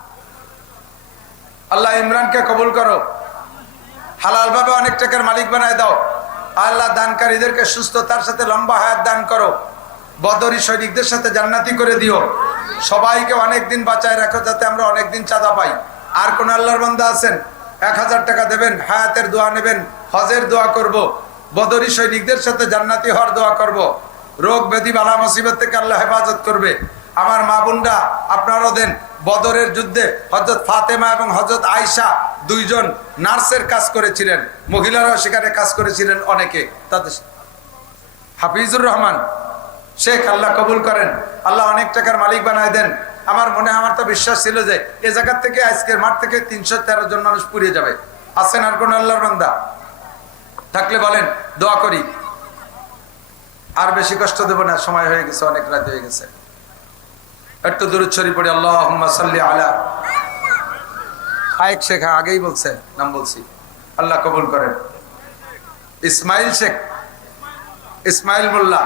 আল্লাহ ইমরানকে কবুল করো, হালাল ভাবে অনেক টাকার মালিক বানায় দাও। আল্লাহ দানকারীদেরকে সুস্থতার সাথে লম্বা হায়াত দান করো। বদরি সৈনিকদের সাথে জান্নাতি করে দিও। সবাইকে অনেক দিন বাঁচায় রাখো, যাতে আমরা অনেক দিন চাঁদা পাই। আর কোন আল্লাহর বান্দা আছেন? 1000 টাকা দেবেন, হায়াতের দোয়া নেবেন, হজের দোয়া করব, বদরি সৈনিকদের সাথে জান্নাতি হওয়ার দোয়া করব। রোগ ব্যাধি বালা মুসিবত থেকে আল্লাহ হেফাজত করবে। আমার মা বোনরা আপনারাও দেন। বদরের যুদ্ধে হযরত ফাতেমা এবং হযরত আয়েশা দুইজন নার্সের কাজ করেছিলেন, মহিলারাও সেখানে কাজ করেছিলেন অনেকে। তাদের হাফিজুর রহমান শেখ, আল্লাহ কবুল করেন, আল্লাহ অনেক টাকার মালিক বানায় দেন। আমার তো বিশ্বাস ছিল যে এ জায়গা থেকে, আজকের মাঠ থেকে 313 জন মানুষ পুড়িয়ে যাবে। আছেন আর কোন আল্লাহর বান্দা থাকলে বলেন, দোয়া করি। আর বেশি কষ্ট দেব না, সময় হয়ে গেছে, অনেক রাত হয়ে গেছে। একটু দরুদ শরীফ পড়ি। আল্লাহুম্মা সাল্লি আলা। শাইখ শেখ, আগেই বলছে, নাম বলছি। আল্লাহ কবুল করেন। ইসমাইল শেখ, ইসমাইল মোল্লা।